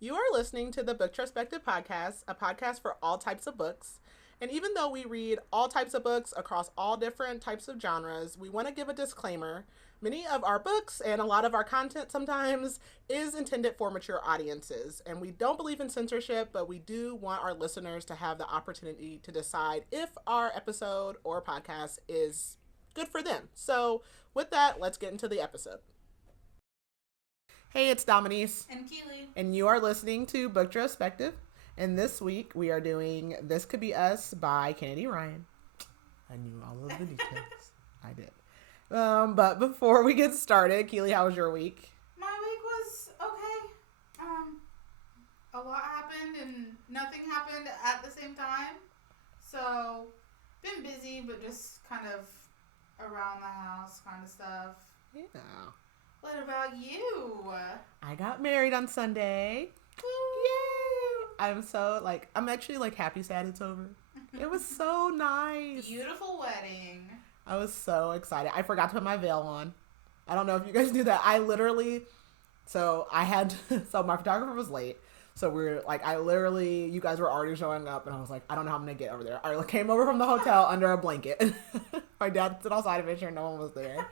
You are listening to the Booktrospective Podcast, a podcast for all types of books. And even though we read all types of books across all different types of genres, we want to give a disclaimer. Many of our books and a lot of our content sometimes is intended for mature audiences. And we don't believe in censorship, but we do want our listeners to have the opportunity to decide if our episode or podcast is good for them. So, with that, let's get into the episode. Hey, it's Dominique. And Keely. And you are listening to Booktrospective. And this week we are doing This Could Be Us by Kennedy Ryan. I knew all of the details. I did. But before we get started, Keely, how was your week? My week was okay. A lot happened and nothing happened at the same time. So, been busy, but just kind of around the house kind of stuff. Yeah. What about you? I got married on Sunday. Woo! Yay! I'm actually happy sad it's over. It was so nice. Beautiful wedding. I was so excited. I forgot to put my veil on. I don't know if you guys knew that. So my photographer was late. So you guys were already showing up and I was like, I don't know how I'm going to get over there. I came over from the hotel under a blanket. My dad stood outside to make sure no one was there.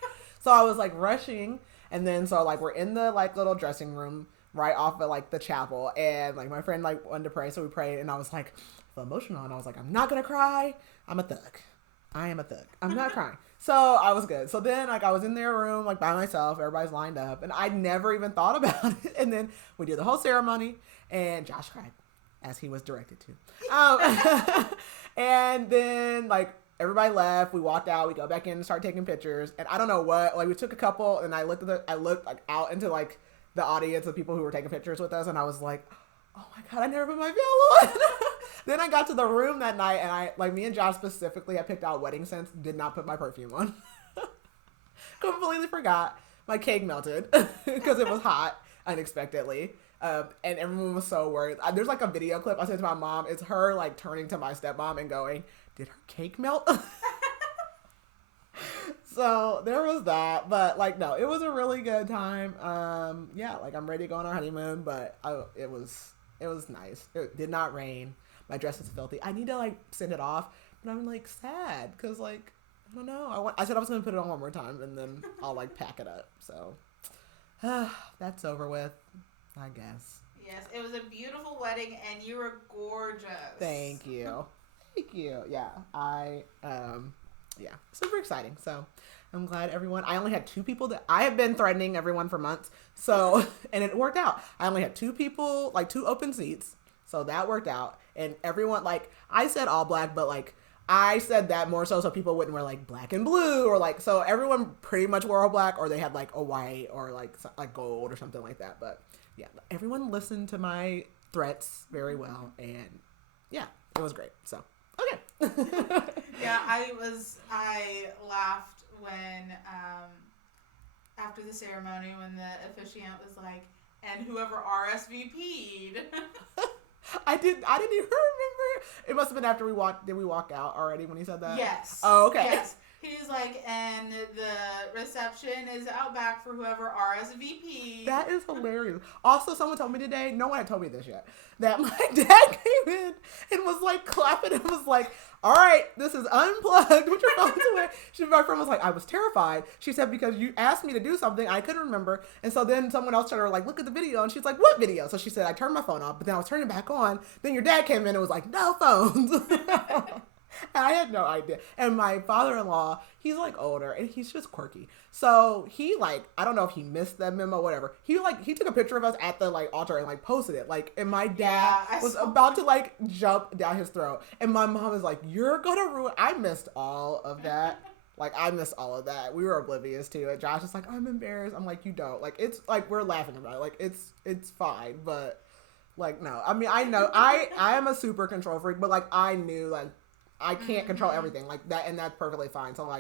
So I was rushing. And then we're in the little dressing room right off of the chapel. And my friend wanted to pray. So we prayed and I was feel emotional. And I was I'm not going to cry. I'm a thug. I am a thug. I'm not crying. So I was good. So then I was in their room by myself. Everybody's lined up. And I never even thought about it. And then we did the whole ceremony. And Josh cried as he was directed to. And then everybody left. We walked out. We go back in and start taking pictures. And I don't know what. We took a couple. And I looked out into the audience of people who were taking pictures with us. And I was like, oh my God, I never put my veil on. Then I got to the room that night. And me and Josh specifically, I picked out wedding scents. Did not put my perfume on. Completely forgot. My cake melted because it was hot unexpectedly. And everyone was so worried. There's a video clip I sent to my mom. It's her turning to my stepmom and going, did her cake melt? So there was that, but no, it was a really good time. I'm ready to go on our honeymoon, but it was nice. It did not rain. My dress is filthy. I need to send it off, but I'm sad because I don't know. I said I was gonna put it on one more time and then I'll pack it up. So that's over with, I guess. Yes, it was a beautiful wedding and you were gorgeous. Thank you. Thank you. Yeah, super exciting. So I'm glad everyone, I only had 2 people that I have been threatening everyone for months. So, and it worked out. I only had 2 people, 2 open seats. So that worked out. And everyone, I said all black, but I said that more so people wouldn't wear black and blue or so everyone pretty much wore all black or they had a white or gold or something like that. But yeah, everyone listened to my threats very well. And yeah, it was great. So. Okay. Yeah, I laughed when, after the ceremony, when the officiant was and whoever RSVP'd. I didn't even remember. It must have been after did we walk out already when he said that? Yes. Oh, okay. Yes. He was and the reception is out back for whoever RSVP. That is hilarious. Also, someone told me today, no one had told me this yet, that my dad came in and was clapping and was all right, this is unplugged. Put your phones away. My friend was I was terrified. She said, because you asked me to do something, I couldn't remember. And so then someone else told her, look at the video. And she's like, what video? So she said, I turned my phone off, but then I was turning it back on. Then your dad came in and was no phones. I had no idea. And my father-in-law, he's older and he's just quirky. So he I don't know if he missed that memo, whatever. He took a picture of us at the altar and posted it. And my dad was about to jump down his throat. And my mom is you're gonna ruin. I missed all of that. I missed all of that. We were oblivious to it. Josh is I'm embarrassed. I'm you don't. It's we're laughing about it. It's fine. But no. I mean, I know I am a super control freak, but I knew I can't control everything that, and that's perfectly fine. So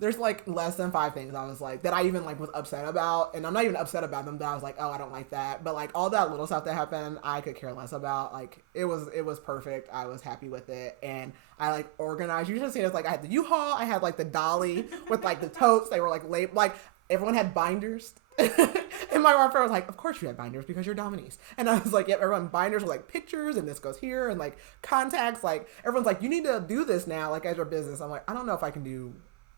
there's less than 5 things I was that I even was upset about, and I'm not even upset about them. That I was oh, I don't like that. But all that little stuff that happened, I could care less about. It was perfect. I was happy with it, and I organized. You should see it. I had the U-Haul. I had the dolly with the totes. They were labeled. everyone had binders. And my girlfriend was like, of course you had binders because you're Dominique. And I was like, yep, everyone binders with like pictures and this goes here and like contacts. Like everyone's like, you need to do this now, like as your business. I'm like, I don't know if I can do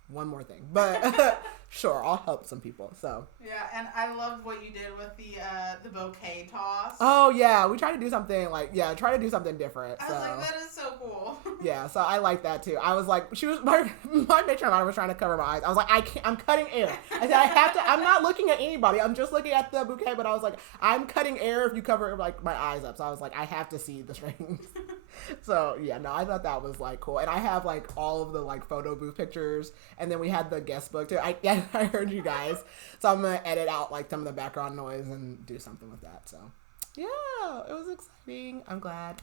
one more thing, but sure, I'll help some people. So yeah, and I loved what you did with the bouquet toss. oh yeah, we try to do something try to do something different. I was like, that is so cool. Yeah, so I like that too. I was like, my matron was trying to cover my eyes. I was like, I'm cutting air. I said, I'm not looking at anybody. I'm just looking at the bouquet, but I was like, I'm cutting air if you cover like my eyes up. So I was like, I have to see the strings. So yeah, no, I thought that was like cool. And I have like all of the like photo booth pictures. And then we had the guest book too. I heard you guys. So I'm going to edit out like some of the background noise and do something with that. So yeah, it was exciting. I'm glad.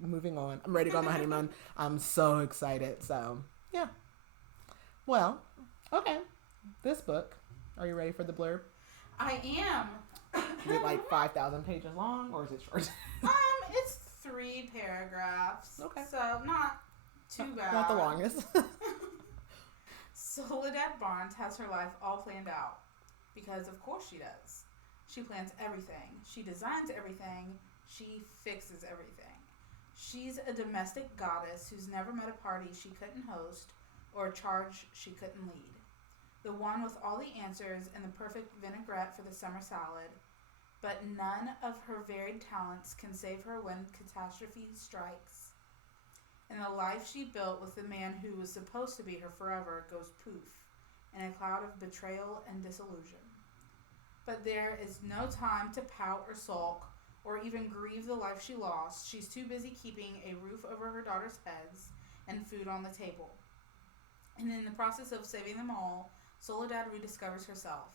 Moving on. I'm ready to go on my honeymoon. I'm so excited. So yeah. Well, okay. This book. Are you ready for the blurb? I am. Is it like 5,000 pages long or is it short? It's 3 paragraphs. Okay. So not too bad. Not the longest. Soledad Barnes has her life all planned out. Because of course she does. She plans everything. She designs everything. She fixes everything. She's a domestic goddess who's never met a party she couldn't host or a charge she couldn't lead. The one with all the answers and the perfect vinaigrette for the summer salad. But none of her varied talents can save her when catastrophe strikes. And the life she built with the man who was supposed to be her forever goes poof in a cloud of betrayal and disillusion. But there is no time to pout or sulk or even grieve the life she lost. She's too busy keeping a roof over her daughter's heads and food on the table. And in the process of saving them all, Soledad rediscovers herself.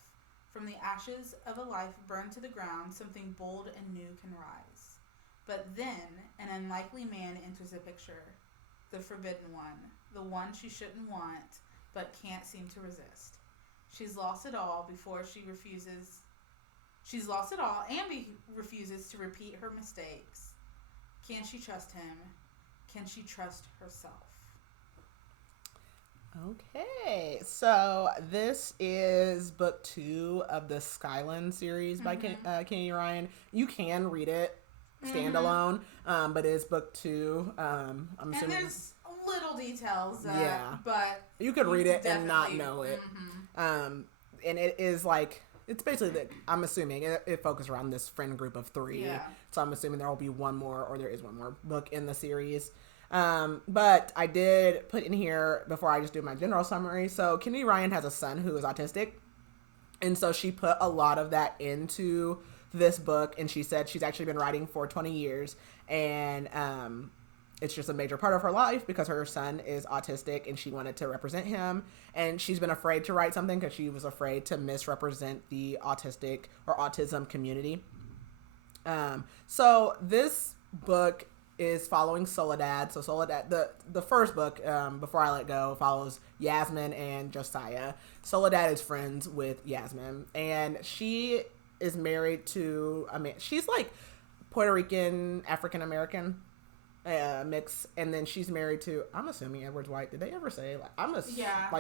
From the ashes of a life burned to the ground, something bold and new can rise. But then, an unlikely man enters the picture. The forbidden one. The one she shouldn't want, but can't seem to resist. She's lost it all before she refuses... She's lost it all and refuses to repeat her mistakes. Can she trust him? Can she trust herself? Okay, so this is book 2 of the Skyland series by Kenny Ryan. You can read it standalone, but it's book 2. I'm assuming there's little details, but you could read it and not know it. And it is like, it's basically, I'm assuming it focuses around this friend group of 3. Yeah. So I'm assuming there will be one more, or there is one more book in the series. But I did put in here, before I just do my general summary, so Kenny Ryan has a son who is autistic, and so she put a lot of that into this book, and she said she's actually been writing for 20 years, and it's just a major part of her life because her son is autistic and she wanted to represent him, and she's been afraid to write something because she was afraid to misrepresent the autistic or autism community. So this book is following Soledad. So Soledad, the first book, Before I Let Go, follows Yasmin and Josiah. Soledad is friends with Yasmin, and she is married to a man. She's like Puerto Rican, African American mix, and then she's married to, I'm assuming, Edward's white. Did they ever say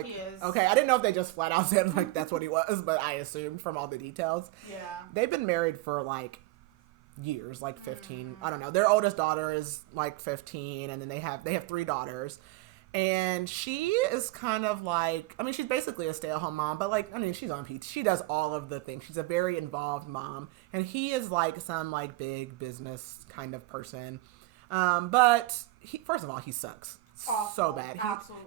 he is. Okay, I didn't know if they just flat out said like that's what he was, but I assumed from all the details. Yeah, they've been married for like years, like 15. I don't know. Their oldest daughter is like 15, and then they have 3 daughters. And she is kind of like, I mean, she's basically a stay-at-home mom, but like, I mean, she's on PT. She does all of the things. She's a very involved mom, and he is like some like big business kind of person. But he, first of all, he sucks so bad.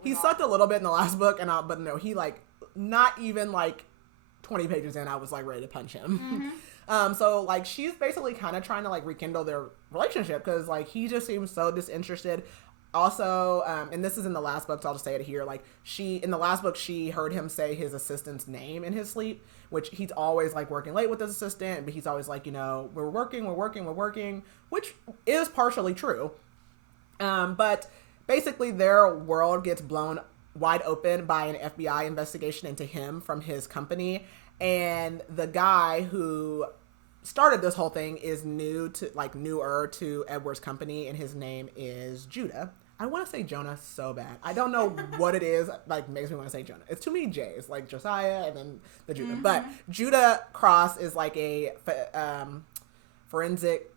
He sucked a little bit in the last book, but no, he like not even like 20 pages in, I was like ready to punch him. So like she's basically kind of trying to like rekindle their relationship because like he just seems so disinterested. Also, and this is in the last book, so I'll just say it here. Like in the last book, she heard him say his assistant's name in his sleep, which he's always like working late with his assistant, but he's always like, you know, we're working, which is partially true. But basically their world gets blown wide open by an FBI investigation into him from his company. And the guy who started this whole thing is newer to Edward's company, and his name is Judah. I want to say Jonah so bad. I don't know what it is, like, makes me want to say Jonah. It's too many J's, like Josiah and then the Judah. But Judah Cross is like a forensic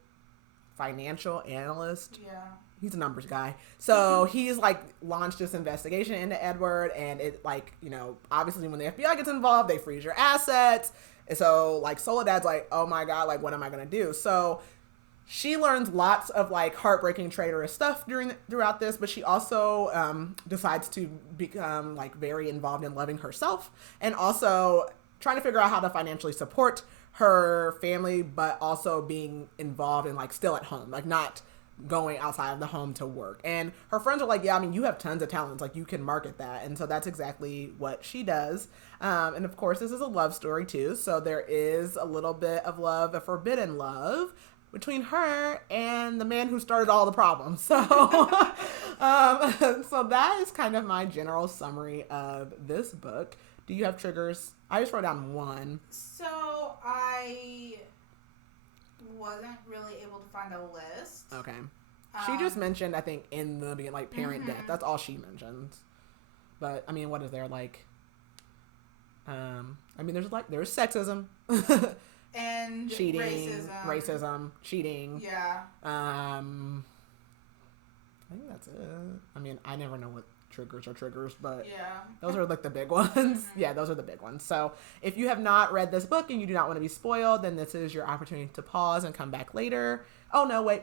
financial analyst. Yeah. He's a numbers guy. So he's like launched this investigation into Edward, and it, like, you know, obviously when the FBI gets involved, they freeze your assets. And so like Soledad's like, oh my God, like what am I going to do? So she learns lots of like heartbreaking traitorous stuff throughout this, but she also decides to become like very involved in loving herself and also trying to figure out how to financially support her family, but also being involved and like still at home, like not going outside of the home to work. And her friends are like, yeah, I mean, you have tons of talents, like you can market that. And so that's exactly what she does. And of course, this is a love story too. So there is a little bit of love, a forbidden love between her and the man who started all the problems. So, so that is kind of my general summary of this book. Do you have triggers? I just wrote down one. So I wasn't really able to find a list. Okay. She just mentioned, I think, in the beginning, like parent death. That's all she mentions. But I mean, what is there like? I mean, there's sexism. And cheating, racism, cheating. Yeah. I think that's it. I mean, I never know what triggers are triggers, but yeah, those are like the big ones. Yeah, those are the big ones. So if you have not read this book and you do not want to be spoiled, then this is your opportunity to pause and come back later. Oh no, wait.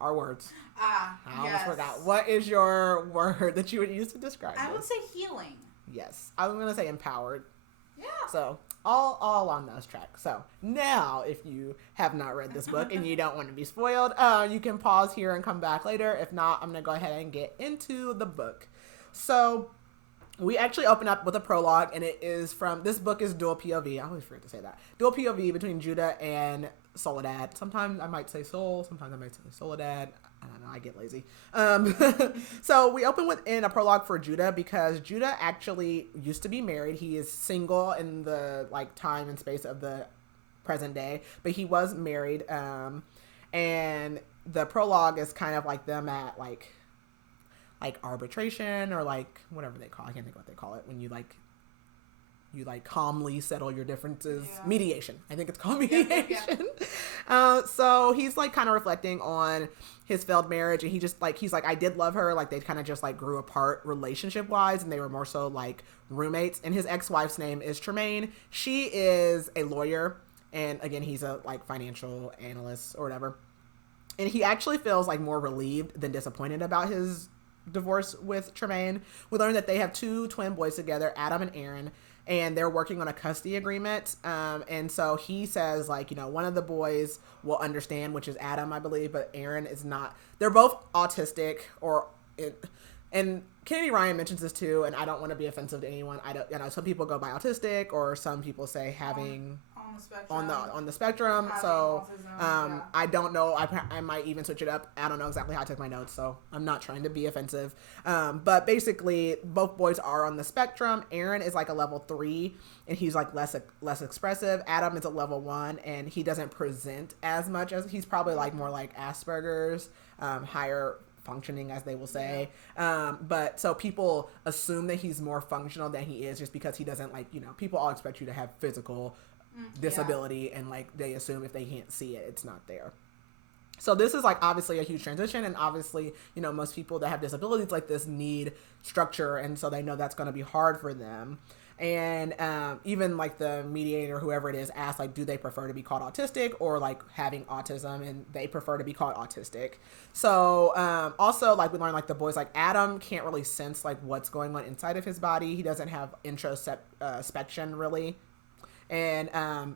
Our words. I almost forgot. What is your word that you would use to describe I this? would say healing. Yes. I was going to say empowered. Yeah. So all on those tracks. So now if you have not read this book and you don't want to be spoiled, you can pause here and come back later. If not, I'm going to go ahead and get into the book. So we actually open up with a prologue, and it is from, this book is dual POV. I always forget to say that. Dual POV between Judah and Soledad. Sometimes I might say Soul, sometimes I might say Soledad. I don't know, I get lazy. So we open in a prologue for Judah because Judah actually used to be married. He is single in the like time and space of the present day, but he was married. And the prologue is kind of like them at like arbitration or like whatever they call it. I can't think what they call it when you calmly settle your differences. Yeah. Mediation. I think it's called mediation. Yeah. So he's like kind of reflecting on his failed marriage, and he's like, I did love her. Like they kind of just like grew apart relationship wise, and they were more so like roommates. And his ex-wife's name is Tremaine. She is a lawyer, and again, he's a like financial analyst or whatever. And he actually feels like more relieved than disappointed about his divorce with Tremaine. We learned that they have 2 twin boys together, Adam and Aaron, and they're working on a custody agreement. And so he says, like, you know, one of the boys will understand, which is Adam, I believe, but Aaron is not. They're both autistic, and Kennedy Ryan mentions this too, and I don't want to be offensive to anyone. Some people go by autistic, or some people say having on the spectrum. On the spectrum. So autism, I don't know. I might even switch it up. I don't know exactly how I took my notes, so I'm not trying to be offensive. But basically, both boys are on the spectrum. Aaron is like a level 3, and he's like less expressive. Adam is a level 1, and he doesn't present as much as he's probably like more like Asperger's, higher functioning, as they will say. But so people assume that he's more functional than he is just because he doesn't, like, you know, people all expect you to have physical disability, and like they assume if they can't see it, it's not there. So this is like obviously a huge transition, and obviously, you know, most people that have disabilities like this need structure, and so they know that's going to be hard for them. And even like the mediator, whoever it is, asks, like, do they prefer to be called autistic or like having autism? And they prefer to be called autistic. So also, like, we learned, like, the boys, like Adam can't really sense like what's going on inside of his body. He doesn't have introspection really. And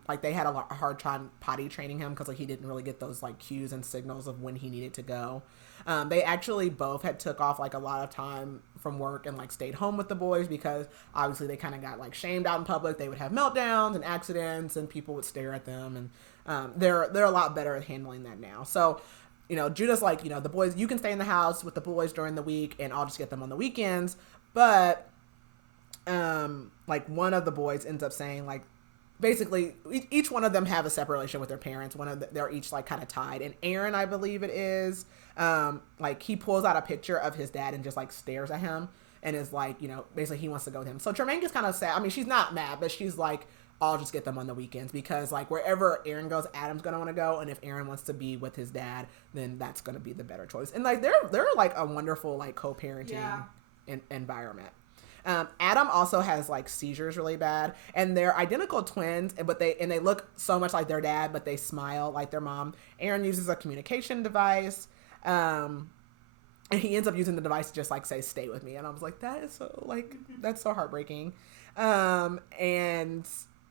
like they had a hard time potty training him because like he didn't really get those like cues and signals of when he needed to go. They actually both had took off like a lot of time from work and like stayed home with the boys because obviously they kind of got like shamed out in public. They would have meltdowns and accidents, and people would stare at them, and they're a lot better at handling that now. So, you know, Judah's like, you know, the boys, you can stay in the house with the boys during the week, and I'll just get them on the weekends. But like one of the boys ends up saying like, basically each one of them have a separate relation with their parents. They're each like kind of tied. And Aaron, I believe it is, like he pulls out a picture of his dad and just like stares at him and is like, you know, basically he wants to go with him. So Tremaine gets kind of sad. I mean, she's not mad, but she's like, I'll just get them on the weekends, because like wherever Aaron goes, Adam's gonna want to go, and if Aaron wants to be with his dad, then that's gonna be the better choice. And like they're like a wonderful like co-parenting environment. Adam also has like seizures really bad, and they're identical twins, but they look so much like their dad, but they smile like their mom. Aaron uses a communication device, and he ends up using the device to just like say, "Stay with me," and I was like, that is so like that's so heartbreaking. And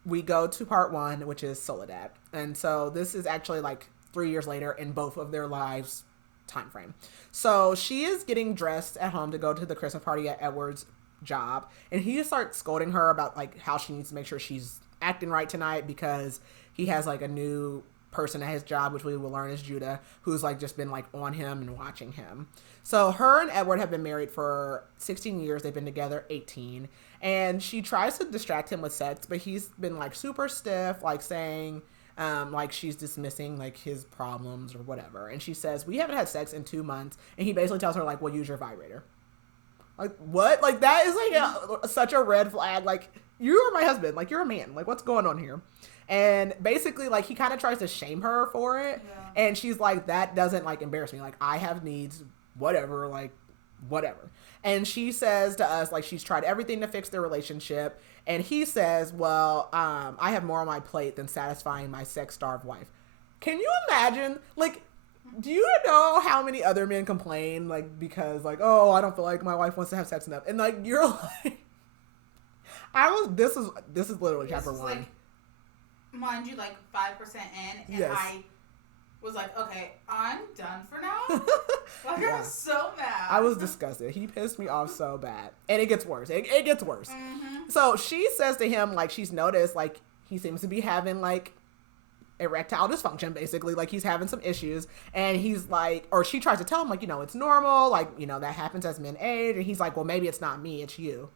we go to part 1, which is Soledad. And so this is actually like 3 years later in both of their lives time frame. So she is getting dressed at home to go to the Christmas party at Edward's job. And he just starts scolding her about like how she needs to make sure she's acting right tonight, because he has like a new person at his job, which we will learn is Judah, who's like just been like on him and watching him. So her and Edward have been married for 16 years. They've been together 18. And she tries to distract him with sex, but he's been like super stiff, like saying like she's dismissing like his problems or whatever. And she says, we haven't had sex in 2 months. And he basically tells her like, well, use your vibrator. Like, what? Like, that is like such a red flag. Like, you are my husband. Like, you're a man. Like, what's going on here? And basically, like, he kind of tries to shame her for it. Yeah. And she's like, that doesn't like embarrass me. Like, I have needs, whatever, like, whatever. And she says to us, like, she's tried everything to fix their relationship. And he says, well, I have more on my plate than satisfying my sex-starved wife. Can you imagine? Like, do you know how many other men complain, like, because, like, oh, I don't feel like my wife wants to have sex enough. And, like, you're like, this is literally chapter 1. Like, mind you, like, 5% in, and yes. I was like, okay, I'm done for now. Like, yeah. I was so mad. I was disgusted. He pissed me off so bad. And it gets worse. It gets worse. Mm-hmm. So she says to him, like, she's noticed, like, he seems to be having, like, erectile dysfunction, basically. Like, he's having some issues. And he's like, or she tries to tell him, like, you know, it's normal. Like, you know, that happens as men age. And he's like, well, maybe it's not me, it's you.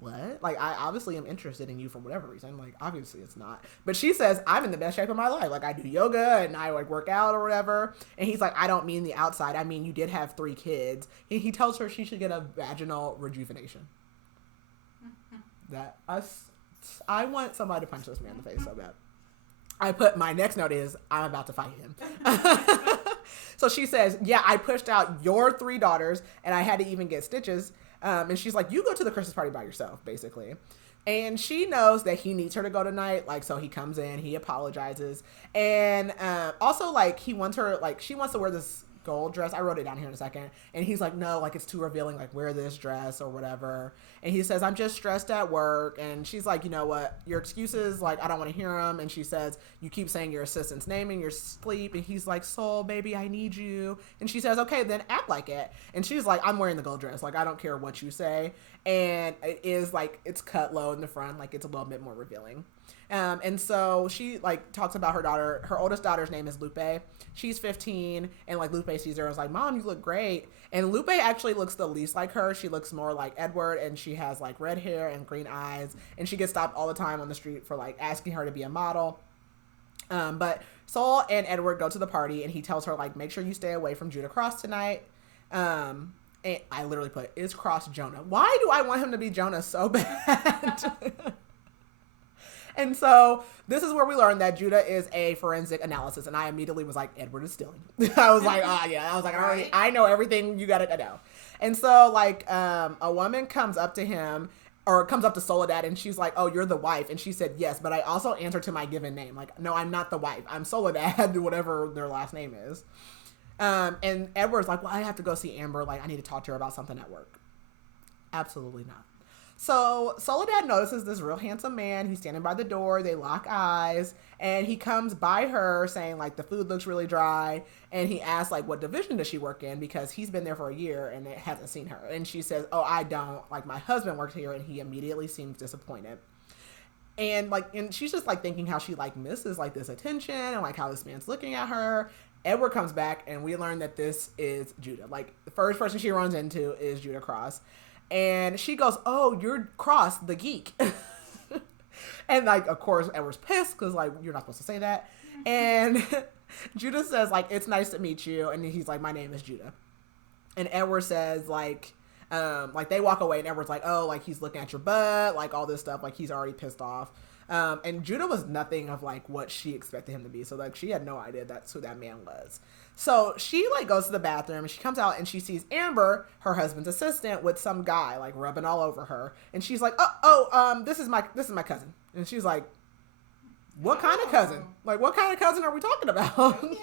What? Like, I obviously am interested in you for whatever reason. Like, obviously it's not. But she says, I'm in the best shape of my life. Like, I do yoga and I like work out or whatever. And he's like, I don't mean the outside. I mean, you did have 3 kids. He tells her she should get a vaginal rejuvenation. That I want somebody to punch this man in the face so bad. I put my next note is, I'm about to fight him. So she says, yeah, I pushed out your 3 daughters and I had to even get stitches. And she's like, you go to the Christmas party by yourself, basically. And she knows that he needs her to go tonight. Like, so he comes in, he apologizes. And also, like, he wants her, like, she wants to wear this gold dress. I wrote it down here in a second. And he's like, no, like, it's too revealing. Like, wear this dress or whatever. And he says, I'm just stressed at work. And she's like, you know what? Your excuses, like, I don't want to hear them. And she says, you keep saying your assistant's name in your sleep. And he's like, Soul, baby, I need you. And she says, okay, then act like it. And she's like, I'm wearing the gold dress. Like, I don't care what you say. And it is, like, it's cut low in the front. Like, it's a little bit more revealing. And so she, like, talks about her daughter. Her oldest daughter's name is Lupe. She's 15, and, like, Lupe sees her and is like, Mom, you look great. And Lupe actually looks the least like her. She looks more like Edward, and she has, like, red hair and green eyes. And she gets stopped all the time on the street for, like, asking her to be a model. But Sol and Edward go to the party, and he tells her, like, make sure you stay away from Judah Cross tonight. And I literally put, is Cross Jonah? Why do I want him to be Jonah so bad? And so this is where we learn that Judah is a forensic analysis. And I immediately was like, Edward is stealing. I was like, oh, yeah. I was like, I know everything you got to know. And so, like, a woman comes up to him, or comes up to Soledad, and she's like, oh, you're the wife. And she said, yes, but I also answer to my given name. Like, no, I'm not the wife. I'm Soledad, whatever their last name is. And Edward's like, well, I have to go see Amber. Like, I need to talk to her about something at work. Absolutely not. So Soledad notices this real handsome man. He's standing by the door. They lock eyes, and he comes by her saying, like, the food looks really dry. And he asks, like, what division does she work in? Because he's been there for a year and it hasn't seen her. And she says, oh, I don't. Like, my husband works here. And he immediately seems disappointed. And, like, and she's just, like, thinking how she, like, misses, like, this attention and, like, how this man's looking at her. Edward comes back, and we learn that this is Judah. Like, the first person she runs into is Judah Cross. And she goes, oh, you're Cross, the geek. And like, of course, Edward's pissed because like you're not supposed to say that. And Judah says like, it's nice to meet you, and he's like, my name is Judah. And Edward says like they walk away, and Edward's like, oh, like he's looking at your butt, like all this stuff, like he's already pissed off. And Judah was nothing of like what she expected him to be. So like she had no idea that's who that man was. So she like goes to the bathroom, and she comes out, and she sees Amber, her husband's assistant, with some guy like rubbing all over her. And she's like, this is my cousin. And she's like, what kind of cousin? Like, what kind of cousin are we talking about? Okay.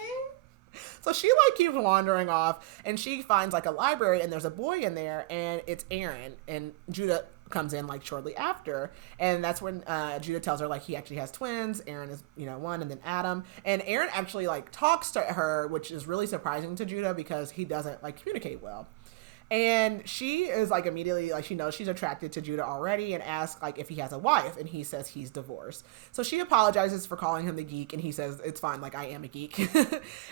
So she like keeps wandering off, and she finds like a library, and there's a boy in there, and it's Aaron. And Judah comes in like shortly after, and that's when Judah tells her like he actually has twins. Aaron is one, and then Adam. And Aaron actually like talks to her, which is really surprising to Judah because he doesn't like communicate well. And she is like immediately like she knows she's attracted to Judah already, and asks like if he has a wife, and he says he's divorced. So she apologizes for calling him the geek, and he says it's fine, like I am a geek.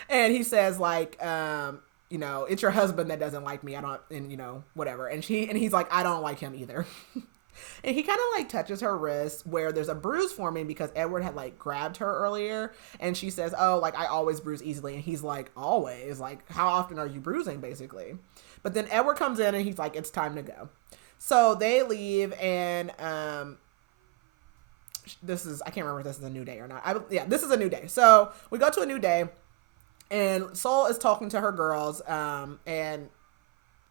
And he says like it's your husband that doesn't like me. I don't, and whatever. And he's like, I don't like him either. And he kind of like touches her wrist where there's a bruise forming because Edward had like grabbed her earlier. And she says, oh, like I always bruise easily. And he's like, always? Like, how often are you bruising, basically? But then Edward comes in, and he's like, it's time to go. So they leave, and I can't remember if this is a new day or not. This is a new day. So we go to a new day, and Sol is talking to her girls, and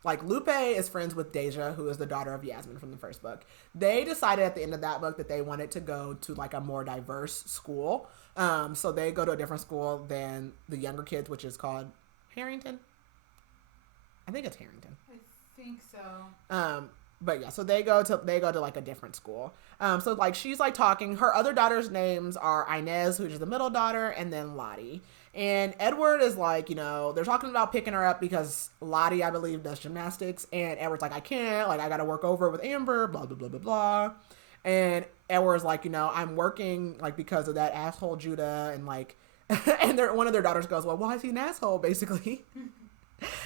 like Lupe is friends with Deja, who is the daughter of Yasmin from the first book. They decided at the end of that book that they wanted to go to like a more diverse school. So they go to a different school than the younger kids, which is called Harrington. I think it's Harrington. I think so. But yeah, so they go to like a different school. So like she's like talking. Her other daughters' names are Inez, who's the middle daughter, and then Lottie. And Edward is like, they're talking about picking her up because Lottie, I believe, does gymnastics. And Edward's like, I can't, like I got to work over with Amber, blah blah blah blah blah. And Edward's like, I'm working like because of that asshole Judah, and like, and one of their daughters goes, well, why is he an asshole, basically?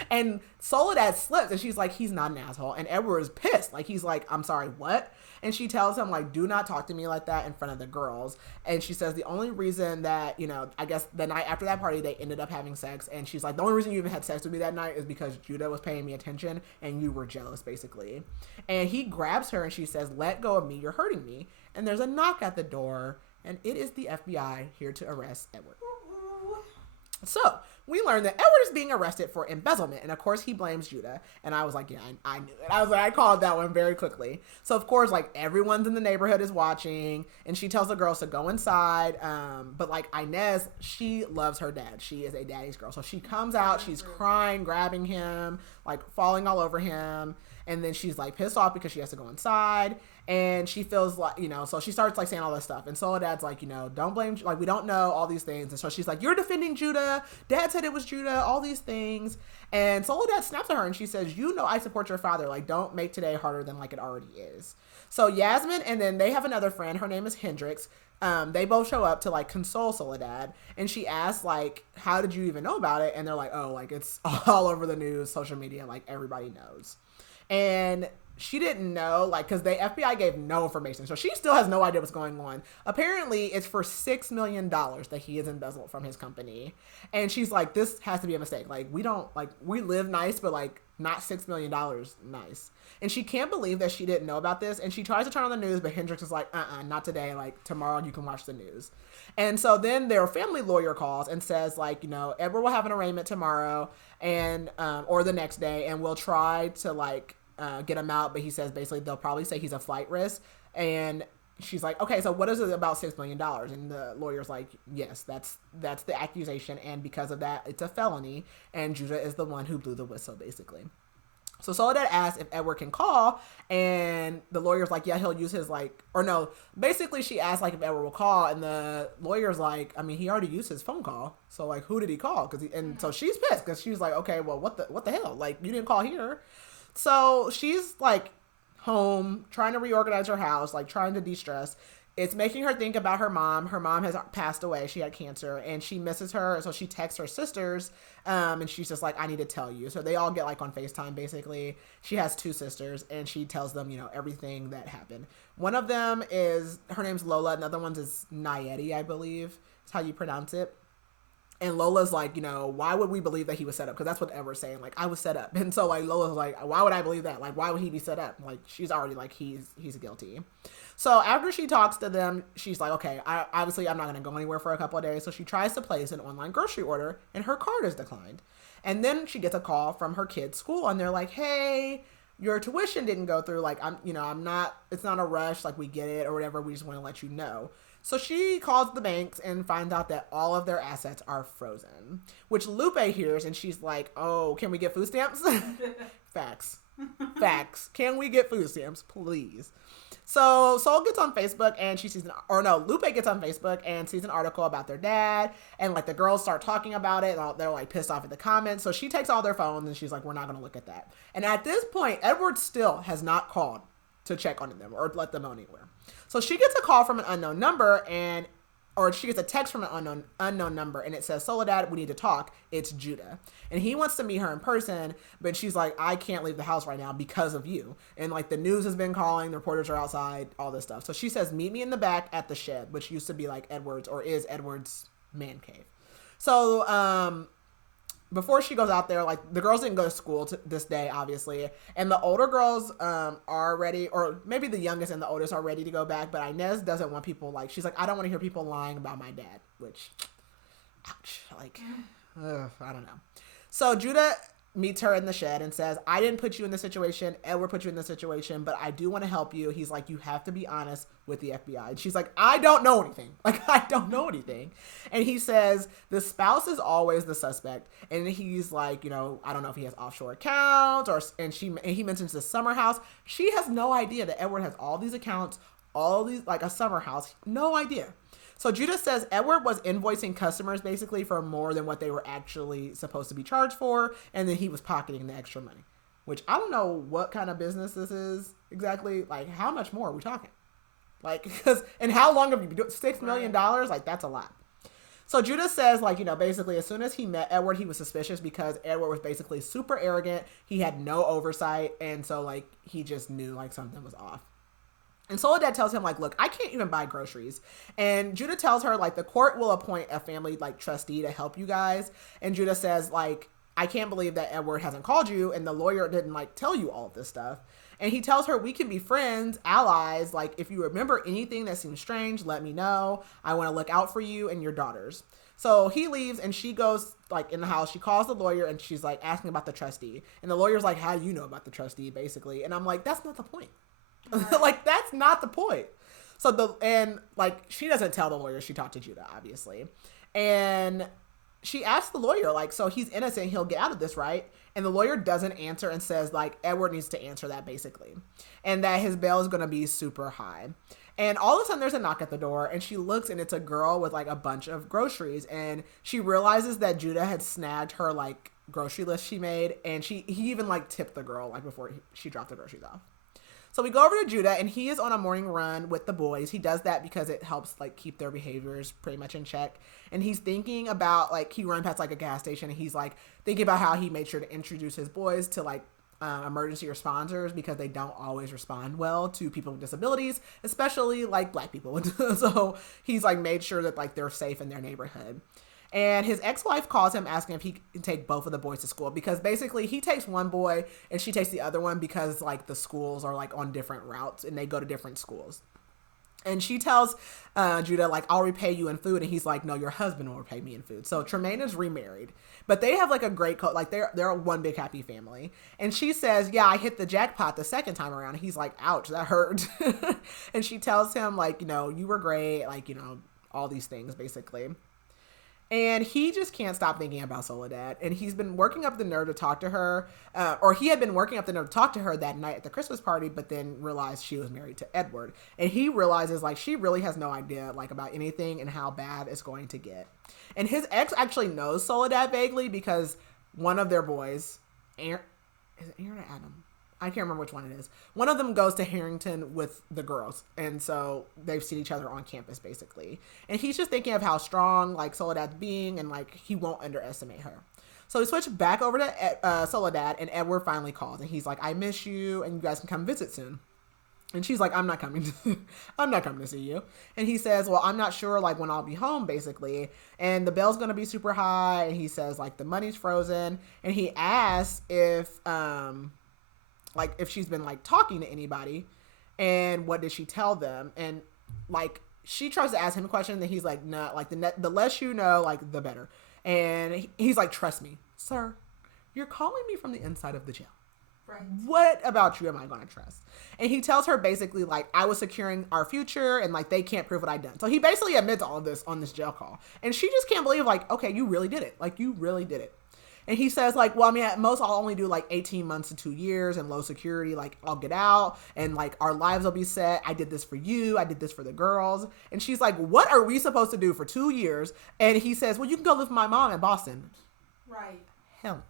And Soledad slips, and she's like, he's not an asshole. And Edward is pissed. Like, he's like, I'm sorry, what? And she tells him, like, do not talk to me like that in front of the girls. And she says the only reason that, I guess the night after that party, they ended up having sex. And she's like, the only reason you even had sex with me that night is because Judah was paying me attention and you were jealous, basically. And he grabs her, and she says, let go of me, you're hurting me. And there's a knock at the door, and it is the FBI here to arrest Edward. So we learned that Edward is being arrested for embezzlement, and of course he blames Judah. And I was like, yeah, I knew it. I was like, I called that one very quickly. So of course, like everyone's in the neighborhood is watching, and she tells the girls to go inside. But like Inez, she loves her dad. She is a daddy's girl. So she comes out, she's crying, grabbing him, like falling all over him. And then she's like pissed off because she has to go inside, and she feels like, so she starts like saying all this stuff. And Soledad's like, don't blame, like, we don't know all these things. And so she's like, you're defending Judah. Dad said it was Judah, all these things. And Soledad snaps at her, and she says, I support your father. Like, don't make today harder than like it already is. So Yasmin, and then they have another friend. Her name is Hendrix. They both show up to like console Soledad, and she asks like, how did you even know about it? And they're like, oh, like it's all over the news, social media, like everybody knows. And she didn't know, like, because the FBI gave no information. So she still has no idea what's going on. Apparently, it's for $6 million that he has embezzled from his company. And she's like, this has to be a mistake. Like, we live nice, but, like, not $6 million nice. And she can't believe that she didn't know about this. And she tries to turn on the news, but Hendrix is like, not today. Like, tomorrow you can watch the news. And so then their family lawyer calls and says, like, Edward will have an arraignment tomorrow and or the next day, and we'll try to, like, get him out. But he says basically they'll probably say he's a flight risk. And she's like, okay, so what is it about $6 million? And the lawyer's like, yes, that's the accusation. And because of that, it's a felony. And Judah is the one who blew the whistle, basically. So Soledad asks if Edward can call, and the lawyer's like, yeah, he'll use his, like, or no, basically she asked, like, if Edward will call, and the lawyer's like, I mean, he already used his phone call, so, like, who did he call? So she's pissed, because she's like, okay, well, what the hell? Like, you didn't call here. So she's, like, home, trying to reorganize her house, like, trying to de-stress, It's making her think about her mom. Her mom has passed away. She had cancer, and she misses her. So she texts her sisters, and she's just like, I need to tell you. So they all get like on FaceTime, basically. She has 2 sisters, and she tells them, everything that happened. One of them her name's Lola. Another one's is Nayeti, I believe. That's how you pronounce it. And Lola's like, why would we believe that he was set up? Because that's what Edward's saying. Like, I was set up. And so, like, Lola's like, why would I believe that? Like, why would he be set up? Like, she's already like, he's guilty. So after she talks to them, she's like, okay, obviously I'm not going to go anywhere for a couple of days. So she tries to place an online grocery order, and her card is declined. And then she gets a call from her kid's school, and they're like, hey, your tuition didn't go through. Like, it's not a rush. Like, we get it or whatever. We just want to let you know. So she calls the banks and finds out that all of their assets are frozen, which Lupe hears, and she's like, oh, can we get food stamps? Facts. Can we get food stamps, please? So Sol gets on Facebook and Lupe gets on Facebook and sees an article about their dad, and like the girls start talking about it, and they're like pissed off at the comments. So she takes all their phones and she's like, we're not going to look at that. And at this point, Edward still has not called to check on them or let them know anywhere. So she gets a call from an unknown number, or she gets a text from an unknown number, and it says, Soledad, we need to talk. It's Judah. And he wants to meet her in person, but she's like, I can't leave the house right now because of you. And like the news has been calling, the reporters are outside, all this stuff. So she says, meet me in the back at the shed, which used to be like Edward's, or is Edward's, man cave. So before she goes out there, like the girls didn't go to school this day, obviously. And the older girls are ready, or maybe the youngest and the oldest are ready to go back. But Inez doesn't want people she's like, I don't want to hear people lying about my dad, which, ouch, I don't know. So Judah meets her in the shed and says, I didn't put you in this situation. Edward put you in this situation, but I do want to help you. He's like, you have to be honest with the FBI. And she's like, I don't know anything. And he says, the spouse is always the suspect. And he's like, I don't know if he has offshore accounts and he mentions the summer house. She has no idea that Edward has all these accounts, like a summer house. No idea. So Judah says Edward was invoicing customers basically for more than what they were actually supposed to be charged for, and then he was pocketing the extra money, which I don't know what kind of business this is exactly. Like, how much more are we talking? Like, and how long have you been doing? $6 million? Like, that's a lot. So Judah says, basically as soon as he met Edward, he was suspicious because Edward was basically super arrogant. He had no oversight, and so, he just knew, something was off. And Soledad tells him, look, I can't even buy groceries. And Judah tells her, the court will appoint a family, trustee to help you guys. And Judah says, I can't believe that Edward hasn't called you and the lawyer didn't, tell you all of this stuff. And he tells her, we can be friends, allies. If you remember anything that seems strange, let me know. I want to look out for you and your daughters. So he leaves and she goes, in the house. She calls the lawyer and she's, asking about the trustee. And the lawyer's like, how do you know about the trustee, basically? And I'm like, that's not the point. That's not the point. So she doesn't tell the lawyer she talked to Judah, obviously. And she asks the lawyer, so he's innocent, he'll get out of this, right? And the lawyer doesn't answer and says, Edward needs to answer that, basically. And that his bail is going to be super high. And all of a sudden there's a knock at the door and she looks and it's a girl with a bunch of groceries. And she realizes that Judah had snagged her grocery list she made. And he even tipped the girl before she dropped the groceries off. So we go over to Judah, and he is on a morning run with the boys. He does that because it helps, keep their behaviors pretty much in check. And he's thinking about, he ran past, a gas station, and he's, thinking about how he made sure to introduce his boys to, emergency responders because they don't always respond well to people with disabilities, especially, Black people. So he's, made sure that, they're safe in their neighborhood. And his ex-wife calls him asking if he can take both of the boys to school because basically he takes one boy and she takes the other one because the schools are on different routes and they go to different schools. And she tells Judah, I'll repay you in food. And he's like, no, your husband will repay me in food. So Tremaine is remarried, but they have a great they're one big happy family. And she says, yeah, I hit the jackpot the second time around. And he's like, ouch, that hurt. And she tells him you were great. All these things basically. And he just can't stop thinking about Soledad. And he's been working up the nerve to talk to her, or he had been working up the nerve to talk to her that night at the Christmas party, but then realized she was married to Edward. And he realizes she really has no idea about anything and how bad it's going to get. And his ex actually knows Soledad vaguely because one of their boys, is it Aaron or Adam? I can't remember which one it is. One of them goes to Harrington with the girls. And so they've seen each other on campus, basically. And he's just thinking of how strong, like, Soledad's being, and, like, he won't underestimate her. So we switch back over to Soledad, and Edward finally calls. And he's like, I miss you, and you guys can come visit soon. And she's like, I'm not coming to see you. And he says, well, I'm not sure, like, when I'll be home, basically. And the bill's going to be super high. And he says, like, the money's frozen. And he asks if she's been, like, talking to anybody. And what did she tell them? And, like, she tries to ask him a question. And he's like, no, like, the less you know, like, the better. And he's like, trust me, sir, you're calling me from the inside of the jail. Right. What about you am I going to trust? And he tells her basically, like, I was securing our future and, like, they can't prove what I've done. So he basically admits all of this on this jail call. And she just can't believe, like, okay, you really did it. Like, you really did it. And he says, like, well, I mean, at most I'll only do, like, 18 months to 2 years and low security. Like, I'll get out and, like, our lives will be set. I did this for you. I did this for the girls. And she's like, what are we supposed to do for 2 years? And he says, well, you can go live with my mom in Boston. Right. Hell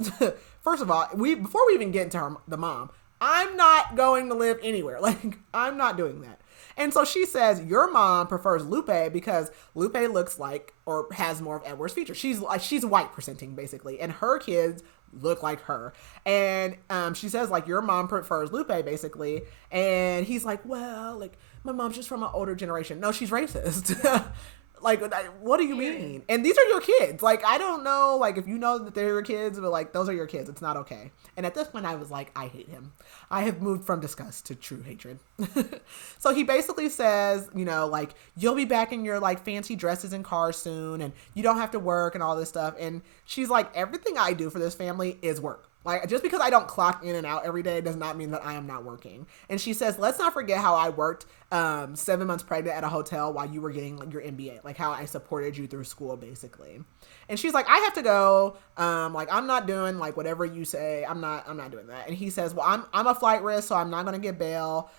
no. First of all, before we even get into the mom, I'm not going to live anywhere. Like, I'm not doing that. And so she says, your mom prefers Lupe because Lupe looks like, or has more of Edward's features. She's white presenting, basically. And her kids look like her. And she says, like, your mom prefers Lupe, basically. And he's like, well, like, my mom's just from an older generation. No, she's racist. Like, what do you mean? And these are your kids. Like, I don't know, like, if you know that they're your kids, but, like, those are your kids. It's not okay. And at this point, I was like, I hate him. I have moved from disgust to true hatred. So he basically says, you know, like, you'll be back in your, like, fancy dresses and cars soon, and you don't have to work and all this stuff. And she's like, everything I do for this family is work. Like, just because I don't clock in and out every day does not mean that I am not working. And she says, let's not forget how I worked 7 months pregnant at a hotel while you were getting, like, your MBA. Like, how I supported you through school, basically. And she's like, I have to go. Like, I'm not doing, like, whatever you say. I'm not doing that. And he says, well, I'm a flight risk, so I'm not going to get bail.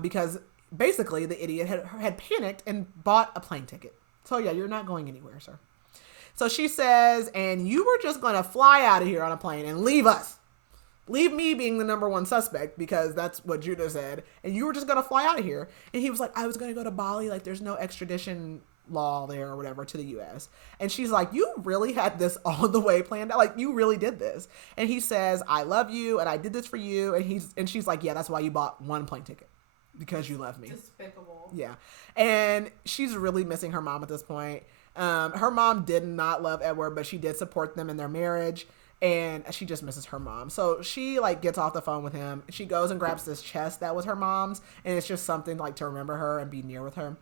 Because basically the idiot had panicked and bought a plane ticket. So yeah, you're not going anywhere, sir. So she says, and you were just going to fly out of here on a plane and leave us. Leave me being the number one suspect, because that's what Judah said. And you were just going to fly out of here. And he was like, I was going to go to Bali. Like, there's no extradition law there or whatever to the U.S. And she's like, you really had this all the way planned out. Like, you really did this. And he says, I love you and I did this for you. And she's like, yeah, that's why you bought one plane ticket. Because you love me. Despicable. Yeah. And she's really missing her mom at this point. Her mom did not love Edward, but she did support them in their marriage, and she just misses her mom. So she, like, gets off the phone with him. She goes and grabs this chest that was her mom's, and it's just something, like, to remember her and be near with her.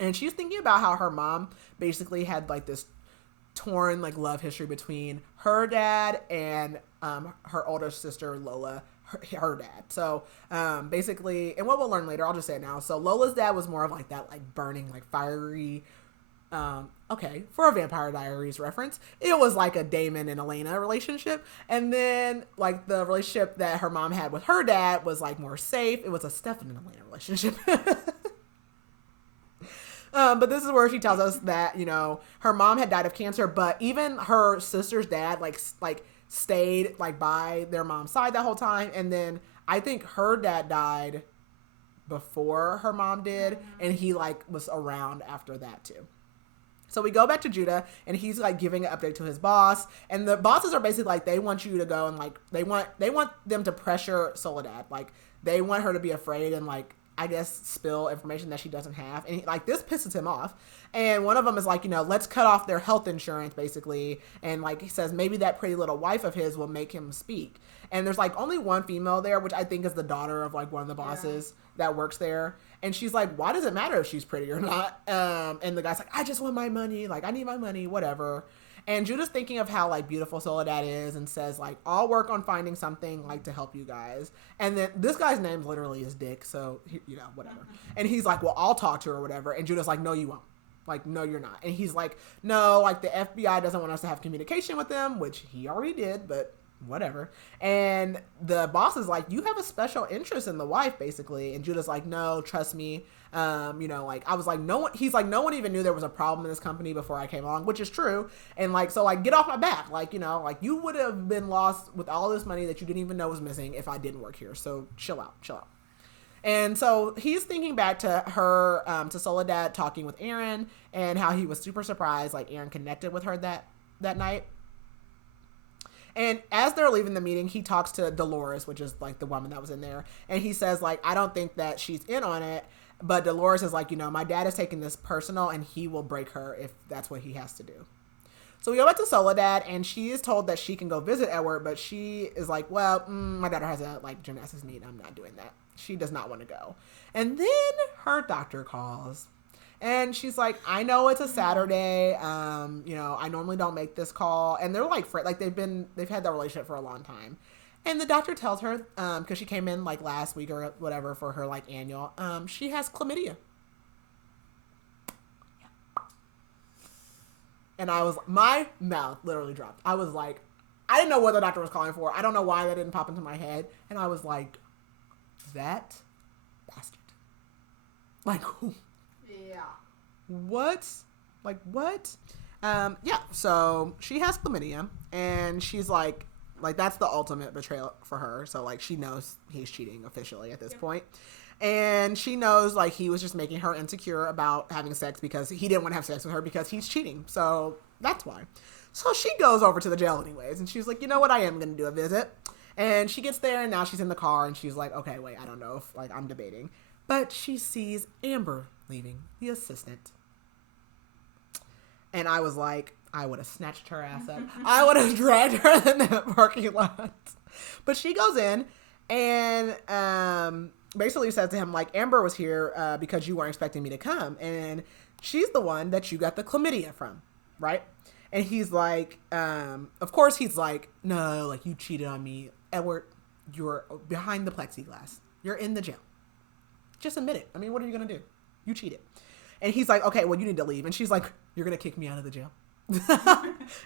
And she's thinking about how her mom basically had, like, this torn, like, love history between her dad and her older sister Lola, her dad. So basically, and what we'll learn later, I'll just say it now. So Lola's dad was more of, like, that, like, burning, like, fiery, okay, for a Vampire Diaries reference, it was like a Damon and Elena relationship. And then, like, the relationship that her mom had with her dad was, like, more safe. It was a Stefan and Elena relationship. But this is where she tells us that, you know, her mom had died of cancer, but even her sister's dad, like stayed, like, by their mom's side that whole time. And then I think her dad died before her mom did, and he, like, was around after that too. So we go back to Judah, and he's, like, giving an update to his boss, and the bosses are basically like, they want you to go and, like, they want them to pressure Soledad. Like, they want her to be afraid and, like, I guess spill information that she doesn't have. And like, this pisses him off. And one of them is like, you know, let's cut off their health insurance, basically. And like, he says maybe that pretty little wife of his will make him speak. And there's like only one female there, which I think is the daughter of like one of the bosses that works there. And she's like, why does it matter if she's pretty or not? And the guy's like, I just want my money. Like, I need my money, whatever. And Judah's thinking of how, like, beautiful Soledad is and says, like, I'll work on finding something, like, to help you guys. And then this guy's name literally is Dick, so, you know, whatever. And he's like, well, I'll talk to her or whatever. And Judah's like, no, you won't. Like, no, you're not. And he's like, no, like, the FBI doesn't want us to have communication with them, which he already did, but whatever. And the boss is like, you have a special interest in the wife, basically. And Judah's like, no, trust me. Like, I was like, no one, he's like, no one even knew there was a problem in this company before I came along, which is true. And like, so like, get off my back. Like, like you would have been lost with all this money that you didn't even know was missing if I didn't work here. So chill out. And so he's thinking back to her, to Soledad talking with Aaron and how he was super surprised, like Aaron connected with her that night. And as they're leaving the meeting, he talks to Dolores, which is like the woman that was in there. And he says like, I don't think that she's in on it. But Dolores is like, my dad is taking this personal and he will break her if that's what he has to do. So we go back to Soledad and she is told that she can go visit Edward, but she is like, well, my daughter has a like gymnastics meet. I'm not doing that. She does not want to go. And then her doctor calls. And she's like, I know it's a Saturday. I normally don't make this call. And they're like, they've had that relationship for a long time. And the doctor tells her, because she came in like last week or whatever for her like annual, she has chlamydia. And my mouth literally dropped. I was like, I didn't know what the doctor was calling for. I don't know why that didn't pop into my head. And I was like, that bastard. Like, yeah. What? Like, what? So she has chlamydia, and she's like, that's the ultimate betrayal for her. So, like, she knows he's cheating officially at this point. And she knows, like, he was just making her insecure about having sex because he didn't want to have sex with her because he's cheating. So, that's why. So, she goes over to the jail anyways, and she's like, you know what? I am going to do a visit. And she gets there, and now she's in the car, and she's like, okay, wait, I don't know if, like, I'm debating. But she sees Amber leaving, the assistant. And I was like, I would have snatched her ass up. I would have dragged her in that parking lot. But she goes in and basically says to him, like, Amber was here because you weren't expecting me to come. And she's the one that you got the chlamydia from, right? And he's like, of course he's like, no, like, you cheated on me. Edward, you're behind the plexiglass. You're in the jail. Just admit it. I mean, what are you going to do? You cheated. And he's like, okay, well, you need to leave. And she's like, you're going to kick me out of the jail?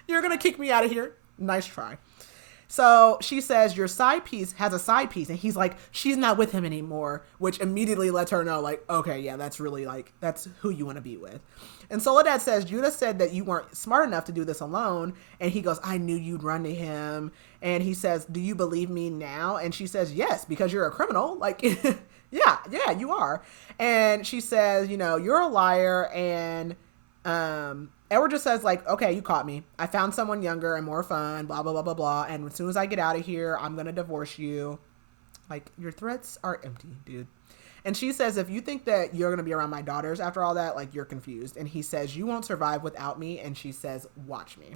You're going to kick me out of here? Nice try. So she says, your side piece has a side piece. And he's like, she's not with him anymore, which immediately lets her know, like, okay, yeah, that's really, like, that's who you want to be with. And Soledad says, Judah said that you weren't smart enough to do this alone. And he goes, I knew you'd run to him. And he says, do you believe me now? And she says, yes, because you're a criminal. Like, yeah, you are. And she says, you're a liar. And Edward just says, like, okay, you caught me. I found someone younger and more fun, blah, blah, blah, blah, blah. And as soon as I get out of here, I'm going to divorce you. Like, your threats are empty, dude. And she says, if you think that you're going to be around my daughters after all that, like, you're confused. And he says, you won't survive without me. And she says, watch me.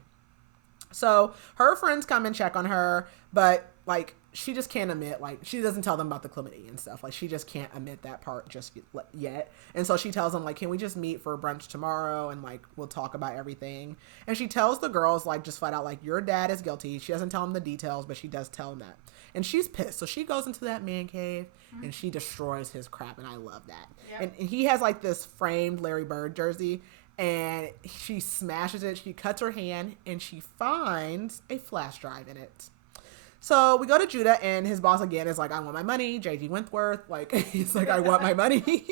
So her friends come and check on her, but like, she just can't admit, like, she doesn't tell them about the chlamydia and stuff. Like, she just can't admit that part just yet. And so she tells them, like, can we just meet for brunch tomorrow? And like, we'll talk about everything. And she tells the girls, like, just flat out, like, your dad is guilty. She doesn't tell them the details, but she does tell them that. And she's pissed. So she goes into that man cave and she destroys his crap. And I love that. Yep. And he has like this framed Larry Bird jersey. And she smashes it. She cuts her hand and she finds a flash drive in it. So we go to Judah and his boss again is like, I want my money. J.G. Wentworth. Like, he's like, I want my money.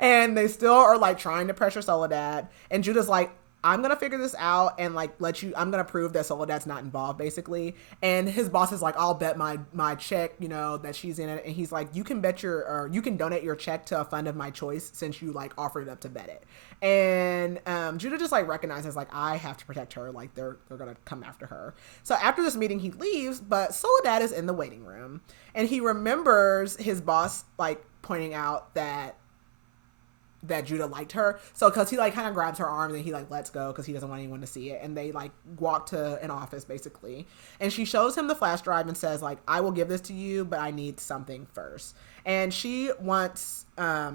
And they still are like trying to pressure Soledad. And Judah's like, I'm going to figure this out and like I'm going to prove that Soledad's not involved basically. And his boss is like, I'll bet my check, that she's in it. And he's like, you can donate your check to a fund of my choice since you like offered it up to bet it. And Judah just like recognizes like, I have to protect her. Like they're going to come after her. So after this meeting, he leaves, but Soledad is in the waiting room and he remembers his boss like pointing out that Judah liked her. So because he like kind of grabs her arm and then he like lets go because he doesn't want anyone to see it. And they like walk to an office basically. And she shows him the flash drive and says like, I will give this to you, but I need something first. And she wants,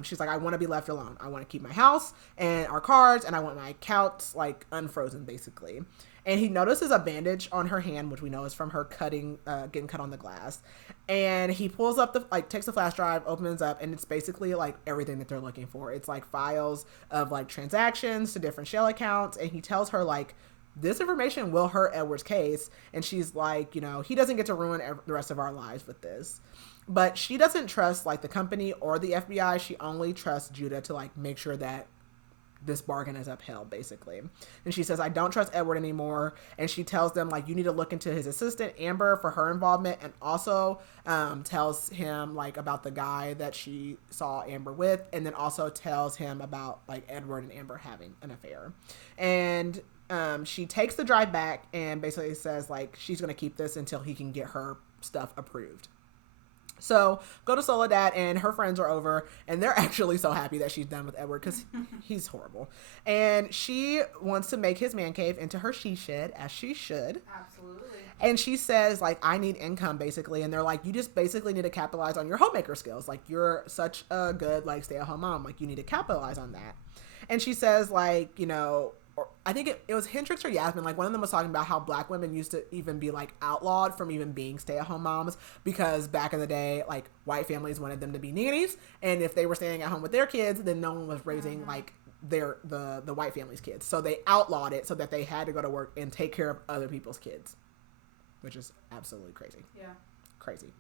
she's like, I want to be left alone. I want to keep my house and our cards and I want my accounts like unfrozen basically. And he notices a bandage on her hand, which we know is from her getting cut on the glass. And he pulls up takes the flash drive, opens up, and it's basically like everything that they're looking for. It's like files of like transactions to different shell accounts. And he tells her like, this information will hurt Edward's case. And she's like, you know, he doesn't get to ruin the rest of our lives with this. But she doesn't trust, like, the company or the FBI. She only trusts Judah to, like, make sure that this bargain is upheld, basically. And she says, I don't trust Edward anymore. And she tells them, like, you need to look into his assistant, Amber, for her involvement. And also tells him, like, about the guy that she saw Amber with. And then also tells him about, like, Edward and Amber having an affair. And she takes the drive back and basically says, like, she's going to keep this until he can get her stuff approved. So go to Soledad, and her friends are over, and they're actually so happy that she's done with Edward because he's horrible. And she wants to make his man cave into her she shed, as she should. Absolutely. And she says, like, I need income, basically. And they're like, you just basically need to capitalize on your homemaker skills. Like, you're such a good, like, stay-at-home mom. Like, you need to capitalize on that. And she says, like, you know, or I think it was Hendrix or Yasmin, like one of them was talking about how black women used to even be like outlawed from even being stay-at-home moms because back in the day, like white families wanted them to be nannies, and if they were staying at home with their kids, then no one was raising like the white family's kids. So they outlawed it so that they had to go to work and take care of other people's kids, which is absolutely crazy. Yeah. Crazy.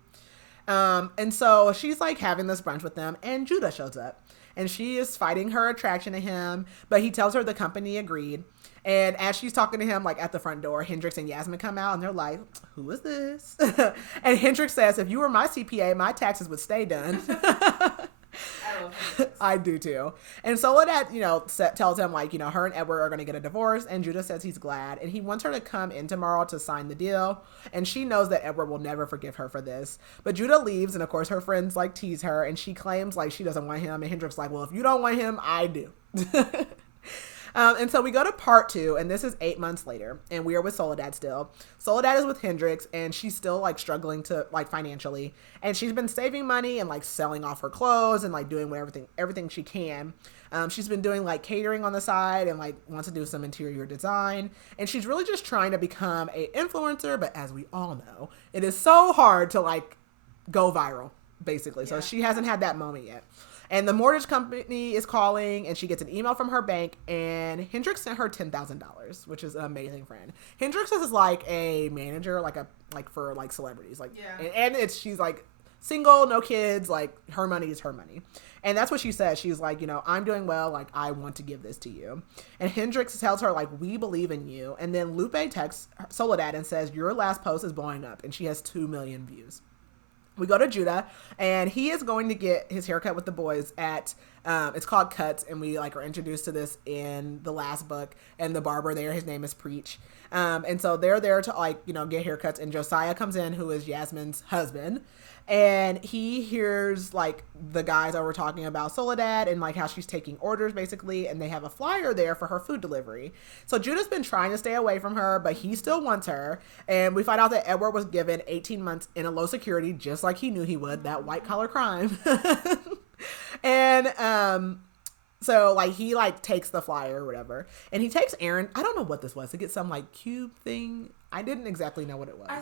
And so she's like having this brunch with them, and Judah shows up. And she is fighting her attraction to him, but he tells her the company agreed. And as she's talking to him, like at the front door, Hendrix and Yasmin come out, and they're like, who is this? And Hendrix says, if you were my CPA, my taxes would stay done. I love Hendrix. I do too. And Soledad, you know, tells him like, you know, her and Edward are going to get a divorce. And Judah says he's glad. And he wants her to come in tomorrow to sign the deal. And she knows that Edward will never forgive her for this. But Judah leaves. And of course, her friends like tease her. And she claims like she doesn't want him. And Hendrix like, well, if you don't want him, I do. And so we go to part 2, and this is 8 months later, and we are with Soledad still. Soledad is with Hendrix, and she's still like struggling to like financially, and she's been saving money and like selling off her clothes and like doing everything she can. She's been doing like catering on the side and like wants to do some interior design, and she's really just trying to become a influencer. But as we all know, it is so hard to like go viral, basically. So she hasn't had that moment yet. And the mortgage company is calling, and she gets an email from her bank, and Hendrix sent her $10,000, which is an amazing friend. Hendrix is like a manager, like for like celebrities, like, and she's like single, no kids, like her money is her money. And that's what she says. She's like, you know, I'm doing well. Like, I want to give this to you. And Hendrix tells her, like, we believe in you. And then Lupe texts Soledad and says, your last post is blowing up. And she has 2 million views. We go to Judah, and he is going to get his haircut with the boys at, it's called Cuts, and we like are introduced to this in the last book, and the barber there, his name is Preach. And so they're there to like, you know, get haircuts, and Josiah comes in, who is Yasmin's husband, and he hears like the guys over talking about Soledad and like how she's taking orders basically, and they have a flyer there for her food delivery. So Judah's been trying to stay away from her, but he still wants her. And we find out that Edward was given 18 months in a low security, just like he knew he would, that white collar crime. And so like he like takes the flyer or whatever, and he takes Aaron, I don't know what this was, to get some like cube thing. I didn't exactly know what it was. I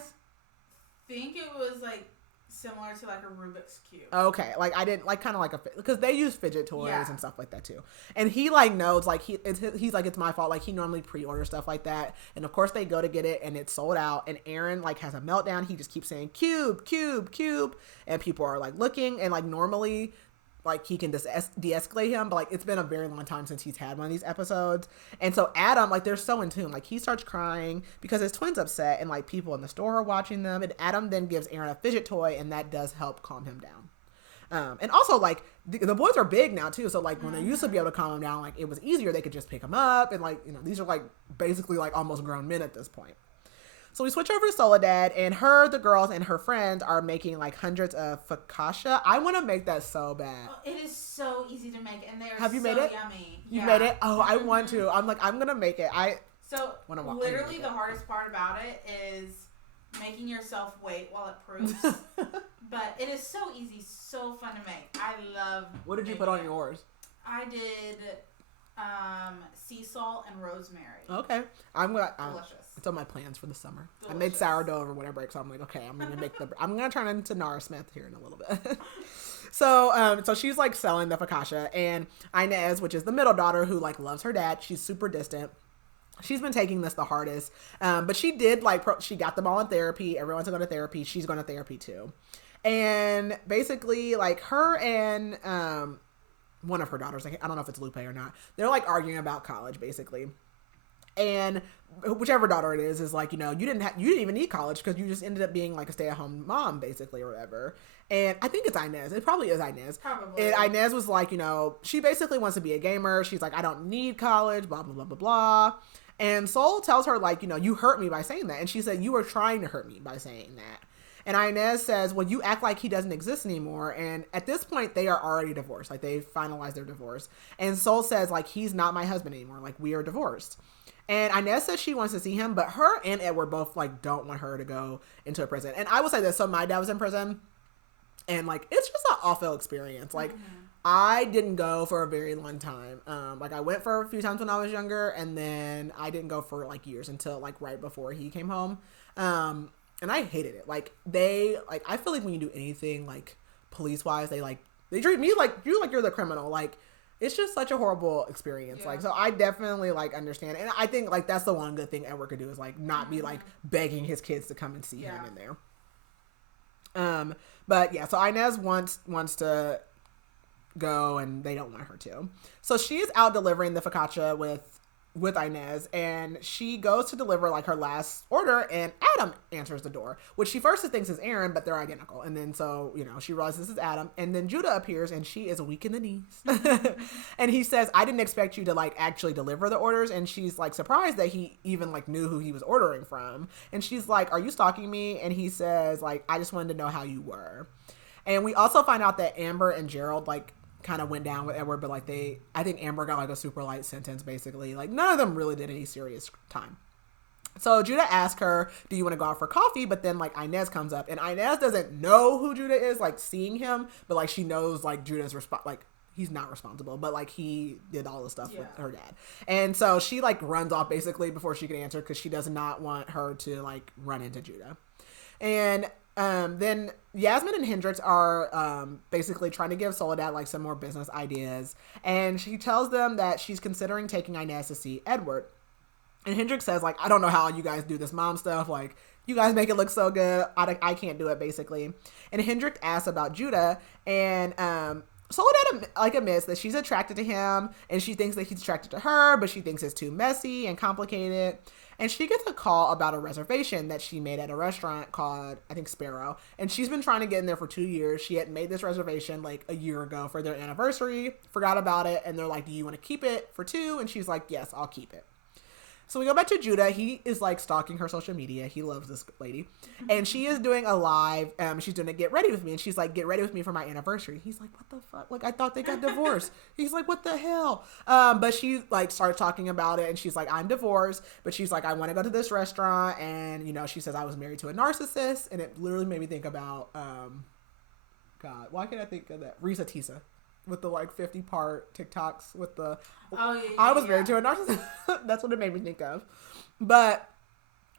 think it was like similar to like a Rubik's Cube. Okay, like I didn't like kind of like because they use fidget toys and stuff like that too. And he like knows like he's like, it's my fault. Like he normally pre-order stuff like that, and of course they go to get it and it's sold out. And Aaron like has a meltdown. He just keeps saying cube, cube, cube, and people are like looking, and like normally like he can de-escalate him, but like it's been a very long time since he's had one of these episodes. And so Adam, like they're so in tune, like he starts crying because his twin's upset, and like people in the store are watching them, and Adam then gives Aaron a fidget toy, and that does help calm him down. And also like the boys are big now too, so like when they used to be able to calm him down, like it was easier, they could just pick him up, and like, you know, these are like basically like almost grown men at this point. So we switch over to Soledad, and the girls, and her friends are making like hundreds of focaccia. I want to make that so bad. Oh, it is so easy to make, and they're Have you made it? Yummy. You made it? Oh, I want to. I'm gonna make it. So literally the hardest part about it is making yourself wait while it proofs. But it is so easy, so fun to make. I love. What did you put on yours? I did sea salt and rosemary. Okay. Delicious. It's on my plans for the summer. Delicious. I made sourdough over winter break, so I'm like, okay, I'm gonna turn into Nara Smith here in a little bit. So she's like selling the focaccia, and Inez, which is the middle daughter who like loves her dad, she's super distant. she's been taking this the hardest. But she did like, she got them all in therapy. Everyone's going to therapy. She's going to therapy too. And basically like her and, one of her daughters, I don't know if it's Lupe or not. They're like arguing about college basically. And whichever daughter it is like, you know, you didn't even need college because you just ended up being like a stay-at-home mom basically or whatever. And I think it's Inez. It probably is Inez. Probably. And Inez was like, you know, she basically wants to be a gamer. She's like, I don't need college, blah, blah, blah, blah, blah. And Sol tells her like, you know, you hurt me by saying that. And she said, you were trying to hurt me by saying that. And Inez says, well, you act like he doesn't exist anymore. And at this point, they are already divorced. Like, they finalized their divorce. And Sol says, like, he's not my husband anymore. Like, we are divorced. And Inez says she wants to see him, but her and Edward both, like, don't want her to go into a prison. And I will say this. So my dad was in prison. And, like, it's just an awful experience. Like, I didn't go for a very long time. Like, I went for a few times when I was younger. And then I didn't go for, like, years until, like, right before he came home. And I hated it. Like, I feel like when you do anything, like, police-wise, they treat me like you're the criminal. Like, it's just such a horrible experience. Yeah. Like, so I definitely, like, understand. And I think, like, that's the one good thing Edward could do is, like, not be, like, begging his kids to come and see him in there. But, yeah, so Inez wants to go, and they don't want her to. So she is out delivering the focaccia with Inez, and she goes to deliver like her last order, and Adam answers the door, which she first thinks is Aaron, but they're identical. And then so, you know, she realizes this is Adam, and then Judah appears, and she is weak in the knees. And he says, I didn't expect you to like actually deliver the orders. And she's like surprised that he even like knew who he was ordering from. And she's like, are you stalking me? And he says like, I just wanted to know how you were. And we also find out that Amber and Gerald like kind of went down with Edward, but like I think Amber got like a super light sentence basically. Like none of them really did any serious time. So Judah asks her, do you want to go out for coffee? But then like Inez comes up, and Inez doesn't know who Judah is, like seeing him, but like she knows like Judah's like he's not responsible, but like he did all the stuff with her dad. And so she like runs off basically before she can answer because she does not want her to like run into Judah. And then Yasmin and Hendrix are basically trying to give Soledad like some more business ideas, and she tells them that she's considering taking Inez to see Edward. And Hendrix says like, I don't know how you guys do this mom stuff, like you guys make it look so good, I can't do it basically. And Hendrix asks about Judah, and Soledad like admits that she's attracted to him, and she thinks that he's attracted to her, but she thinks it's too messy and complicated. And she gets a call about a reservation that she made at a restaurant called, I think, Sparrow. And she's been trying to get in there for 2 years. She had made this reservation like a year ago for their anniversary, forgot about it. And they're like, do you want to keep it for 2? And she's like, yes, I'll keep it. So we go back to Judah. He is like stalking her social media. He loves this lady. And she is doing a live. She's doing a get ready with me. And she's like, get ready with me for my anniversary. He's like, what the fuck? Like, I thought they got divorced. He's like, what the hell? But she like starts talking about it. And she's like, I'm divorced. But she's like, I want to go to this restaurant. And, you know, she says I was married to a narcissist. And it literally made me think about, God, why can't I think of that? Risa Tisa. With the like 50-part TikToks with the I was married to a narcissist. That's what it made me think of. But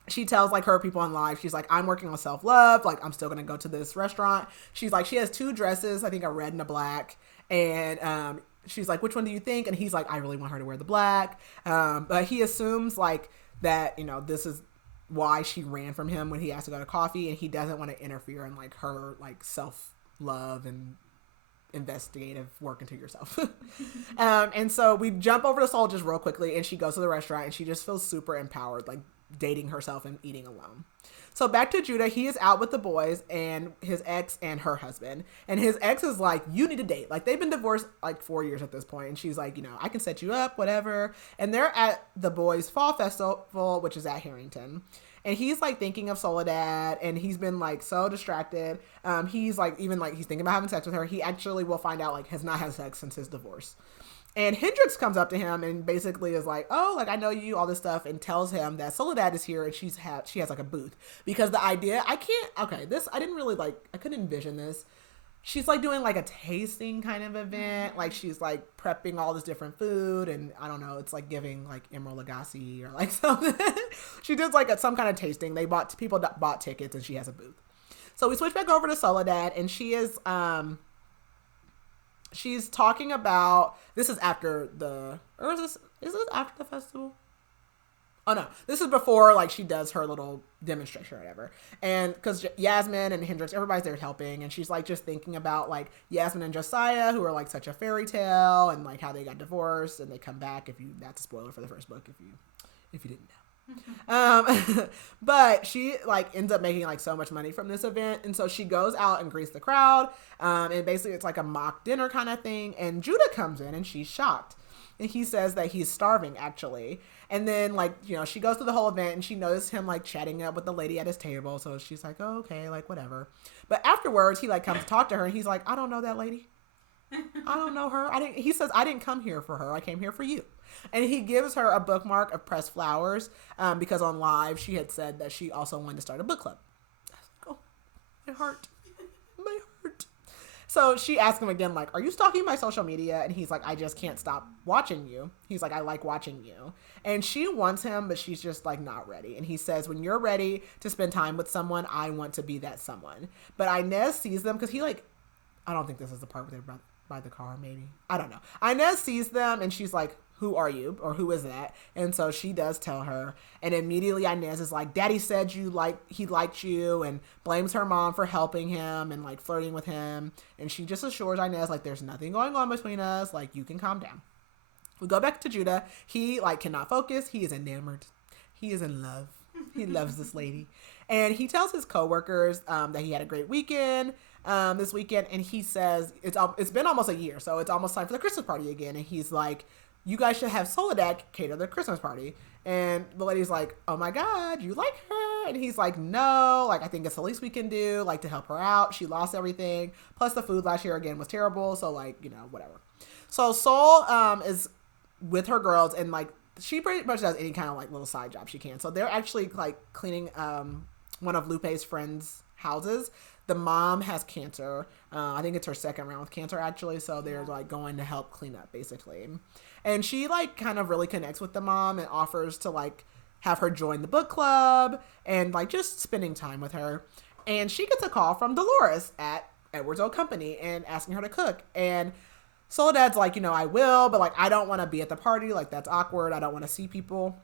she tells like her people in live, she's like, I'm working on self-love, like I'm still gonna go to this restaurant. She's like, she has 2 dresses, I think a red and a black, and she's like, which one do you think? And he's like, I really want her to wear the black. But he assumes like that, you know, this is why she ran from him when he asked to go to coffee, and he doesn't want to interfere in like her like self-love and investigative work into yourself. And so we jump over to Sol just real quickly, and she goes to the restaurant, and she just feels super empowered, like dating herself and eating alone. So back to Judah. He is out with the boys and his ex and her husband, and his ex is like, you need to date. Like they've been divorced like 4 years at this point, and she's like, you know, I can set you up, whatever. And they're at the boys' fall festival, which is at Harrington. And he's like thinking of Soledad, and he's been like so distracted. He's like, even like he's thinking about having sex with her. He actually will find out like has not had sex since his divorce. And Hendrix comes up to him and basically is like, oh, like I know you, all this stuff, and tells him that Soledad is here and she has like a booth. Because the idea, I didn't really like, I couldn't envision this. She's like doing like a tasting kind of event. Like she's like prepping all this different food, and I don't know, it's like giving like Emerald Lagasse or like something. She does like some kind of tasting. People bought tickets, and she has a booth. So we switch back over to Soledad, and she is she's talking about, this is after is this after the festival? Oh no, this is before like she does her little demonstration or whatever. And because Yasmin and Hendrix, everybody's there helping, and she's like just thinking about like Yasmin and Josiah, who are like such a fairy tale, and like how they got divorced and they come back. That's a spoiler for the first book if you didn't know. But she like ends up making like so much money from this event, and so she goes out and greets the crowd. And basically it's like a mock dinner kind of thing. And Judah comes in and she's shocked, and he says that he's starving actually. And then, like, you know, she goes through the whole event and she noticed him, like, chatting up with the lady at his table. So she's like, oh, okay, like, whatever. But afterwards, he, like, comes to talk to her and he's like, I don't know that lady. I don't know her. He says, I didn't come here for her. I came here for you. And he gives her a bookmark of pressed flowers because on live she had said that she also wanted to start a book club. I was like, oh, my heart. My heart. So she asked him again, like, are you stalking my social media? And he's like, I just can't stop watching you. He's like, I like watching you. And she wants him, but she's just like not ready. And he says, when you're ready to spend time with someone, I want to be that someone. But Inez sees them because he like, I don't think this is the part where they're by the car, maybe. I don't know. Inez sees them and she's like, who are you? Or who is that? And so she does tell her. And immediately Inez is like, Daddy said he liked you, and blames her mom for helping him and like flirting with him. And she just assures Inez like, there's nothing going on between us. Like, you can calm down. We go back to Judah. He like cannot focus. He is enamored. He is in love. He loves this lady. And he tells his coworkers that he had a great weekend this weekend. And he says, it's been almost a year, so it's almost time for the Christmas party again. And he's like, you guys should have Soledad cater the Christmas party. And the lady's like, oh my God, you like her? And he's like, no, like, I think it's the least we can do, like, to help her out. She lost everything. Plus the food last year again was terrible. So like, you know, whatever. So Sol is with her girls, and like, she pretty much does any kind of like little side job she can. So they're actually like cleaning one of Lupe's friends' houses. The mom has cancer. I think it's her second round with cancer actually. So they're like going to help clean up basically. And she like kind of really connects with the mom and offers to like have her join the book club and like just spending time with her. And she gets a call from Dolores at Edward's Old Company and asking her to cook. And Soledad's like, you know, I will, but like, I don't want to be at the party. Like, that's awkward. I don't want to see people.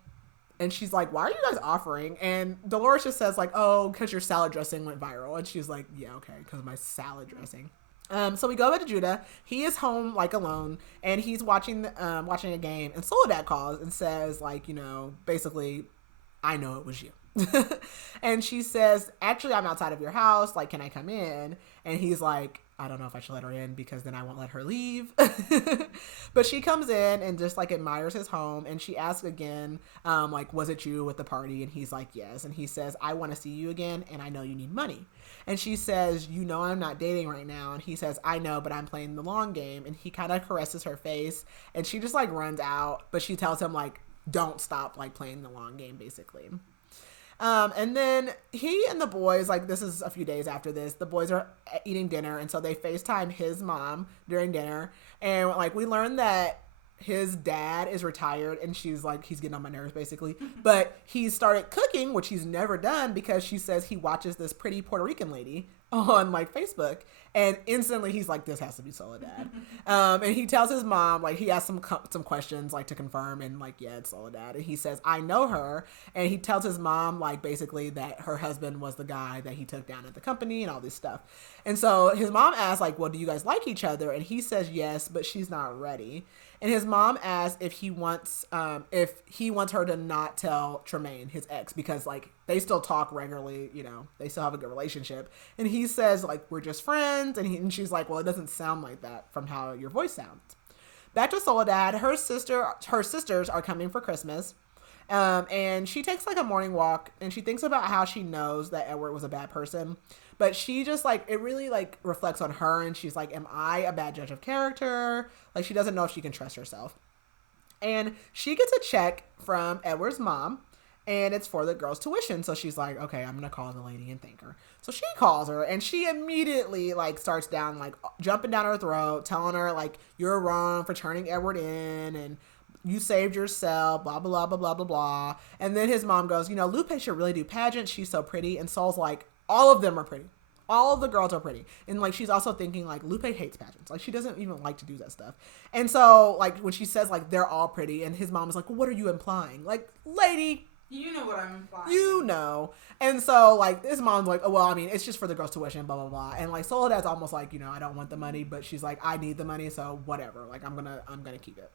And she's like, why are you guys offering? And Dolores just says like, oh, because your salad dressing went viral. And she's like, yeah, okay, because of my salad dressing. So we go back to Judah. He is home like alone, and he's watching a game. And Soledad calls and says like, you know, basically, I know it was you. And she says, actually, I'm outside of your house. Like, can I come in? And he's like, I don't know if I should let her in because then I won't let her leave. But she comes in and just like admires his home. And she asks again, like, was it you at the party? And he's like, yes. And he says, I want to see you again. And I know you need money. And she says, you know, I'm not dating right now. And he says, I know, but I'm playing the long game. And he kind of caresses her face. And she just like runs out. But she tells him like, don't stop like playing the long game, basically. And then he and the boys, like, this is a few days after this, the boys are eating dinner. And so they FaceTime his mom during dinner. And like, we learned that his dad is retired, and she's like, he's getting on my nerves basically, but he started cooking, which he's never done, because she says he watches this pretty Puerto Rican lady on like Facebook, and instantly he's like, this has to be Soledad. And he tells his mom, like, he asks some questions like to confirm, and like, yeah, it's Soledad. And he says, I know her. And he tells his mom like basically that her husband was the guy that he took down at the company and all this stuff. And so his mom asks like, well, do you guys like each other? And he says yes, but she's not ready. And his mom asks if he wants her to not tell Tremaine, his ex, because like they still talk regularly, you know, they still have a good relationship. And he says like, we're just friends. And she's like, well, it doesn't sound like that from how your voice sounds. Back to Soledad, her sisters are coming for Christmas. And she takes like a morning walk, and she thinks about how she knows that Edward was a bad person. But she just like, it really like reflects on her, and she's like, am I a bad judge of character? Like, she doesn't know if she can trust herself. And she gets a check from Edward's mom, and it's for the girl's tuition. So she's like, okay, I'm going to call the lady and thank her. So she calls her, and she immediately like starts down, like jumping down her throat, telling her like, you're wrong for turning Edward in, and you saved yourself, blah, blah, blah, blah, blah, blah. And then his mom goes, you know, Lupe should really do pageants. She's so pretty. And Sol's like, all of them are pretty. All of the girls are pretty. And like, she's also thinking like, Lupe hates pageants. Like, she doesn't even like to do that stuff. And so like, when she says like, they're all pretty, and his mom is like, well, what are you implying? Like, lady, You know what I'm implying. You know. And so, like, his mom's like, oh, well, I mean, it's just for the girl's tuition, blah, blah, blah. And, like, Soledad's almost like, you know, I don't want the money, but she's like, I need the money, so whatever. Like, I'm gonna keep it.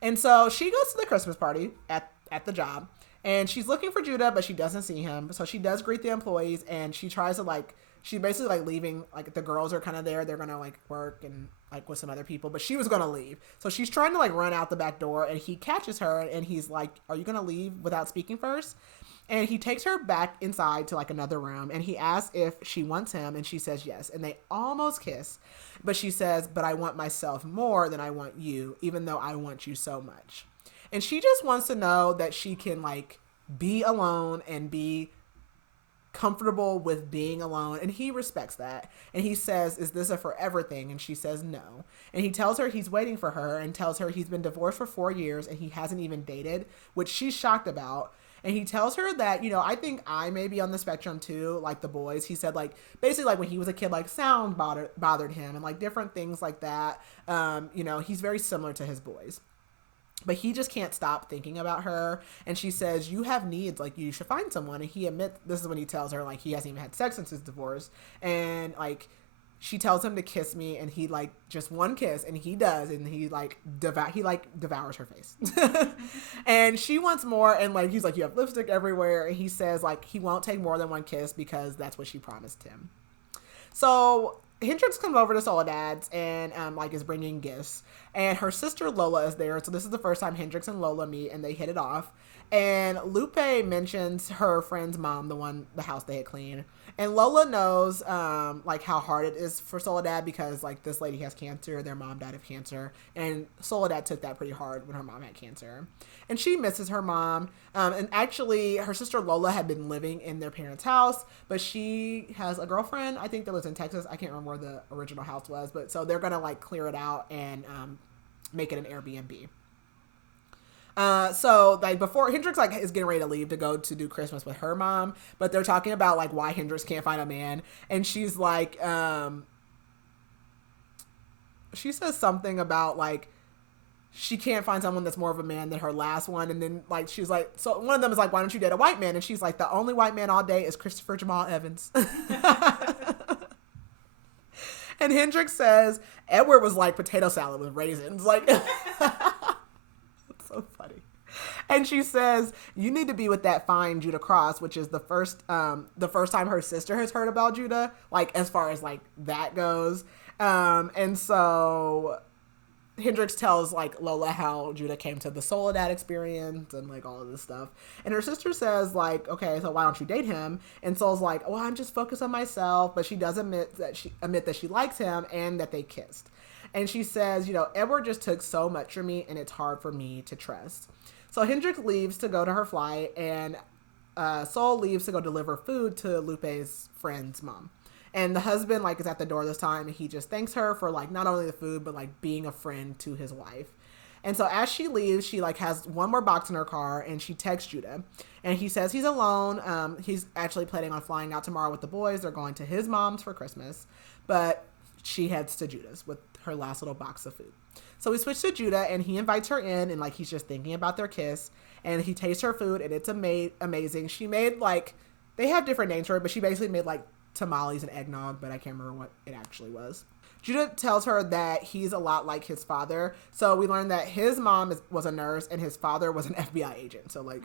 And so she goes to the Christmas party at the job, and she's looking for Judah, but she doesn't see him. So she does greet the employees, and she tries to, like, she basically, like, leaving, like, the girls are kind of there. They're gonna, like, work and, like, with some other people, but she was gonna leave. So she's trying to, like, run out the back door, and he catches her, and he's like, are you gonna leave without speaking first? And he takes her back inside to, like, another room, and he asks if she wants him, and she says yes. And they almost kiss, but she says, but I want myself more than I want you, even though I want you so much. And she just wants to know that she can, like, be alone and be comfortable with being alone, and he respects that. And he says, is this a forever thing? And she says no. And he tells her he's waiting for her, and tells her he's been divorced for 4 years and he hasn't even dated, which she's shocked about. And he tells her that, you know, I think I may be on the spectrum too, like the boys. He said, like, basically, like, when he was a kid, like, sound bothered him and, like, different things like that. You know, he's very similar to his boys. But he just can't stop thinking about her. And she says, you have needs, like, you should find someone. And he admits, this is when he tells her, like, he hasn't even had sex since his divorce. And, like, she tells him to kiss me, and he, like, just one kiss, and he does, and he, like, devours her face. And she wants more, and, like, he's like, you have lipstick everywhere. And he says, like, he won't take more than one kiss because that's what she promised him. So Hendrix comes over to Soledad's and, like, is bringing gifts. And her sister Lola is there. So this is the first time Hendrix and Lola meet, and they hit it off. And Lupe mentions her friend's mom, the house they had cleaned. And Lola knows, like, how hard it is for Soledad because, like, this lady has cancer. Their mom died of cancer. And Soledad took that pretty hard when her mom had cancer. And she misses her mom. And actually, her sister Lola had been living in their parents' house, but she has a girlfriend, I think, that lives in Texas. I can't remember where the original house was. But so they're going to, like, clear it out and make it an Airbnb. So, like, before Hendrix, like, is getting ready to leave to go to do Christmas with her mom, but they're talking about, like, why Hendrix can't find a man, and she's like, she says something about, like, she can't find someone that's more of a man than her last one, and then, like, she's like, so one of them is like, why don't you date a white man? And she's like, the only white man all day is Christopher Jamal Evans. And Hendrix says, Edward was like potato salad with raisins, like... So funny. And she says, you need to be with that fine Judah Cross, which is the first time her sister has heard about Judah, like, as far as, like, that goes. And so Hendrix tells, like, Lola how Judah came to the Soledad experience and, like, all of this stuff. And her sister says, like, okay, so why don't you date him? And Sol's like, well, I'm just focused on myself. But she does admit that she likes him and that they kissed. And she says, you know, Edward just took so much from me, and it's hard for me to trust. So Hendrix leaves to go to her flight, and Sol leaves to go deliver food to Lupe's friend's mom. And the husband, like, is at the door this time, and he just thanks her for, like, not only the food, but, like, being a friend to his wife. And so as she leaves, she, like, has one more box in her car, and she texts Judah. And he says he's alone. He's actually planning on flying out tomorrow with the boys. They're going to his mom's for Christmas. But she heads to Judah's with her last little box of food. So we switch to Judah, and he invites her in, and, like, he's just thinking about their kiss, and he tastes her food, and it's amazing. She made, like, they have different names for it, but she basically made, like, tamales and eggnog, but I can't remember what it actually was. Judah tells her that he's a lot like his father. So we learned that his mom was a nurse, and his father was an FBI agent. So, like,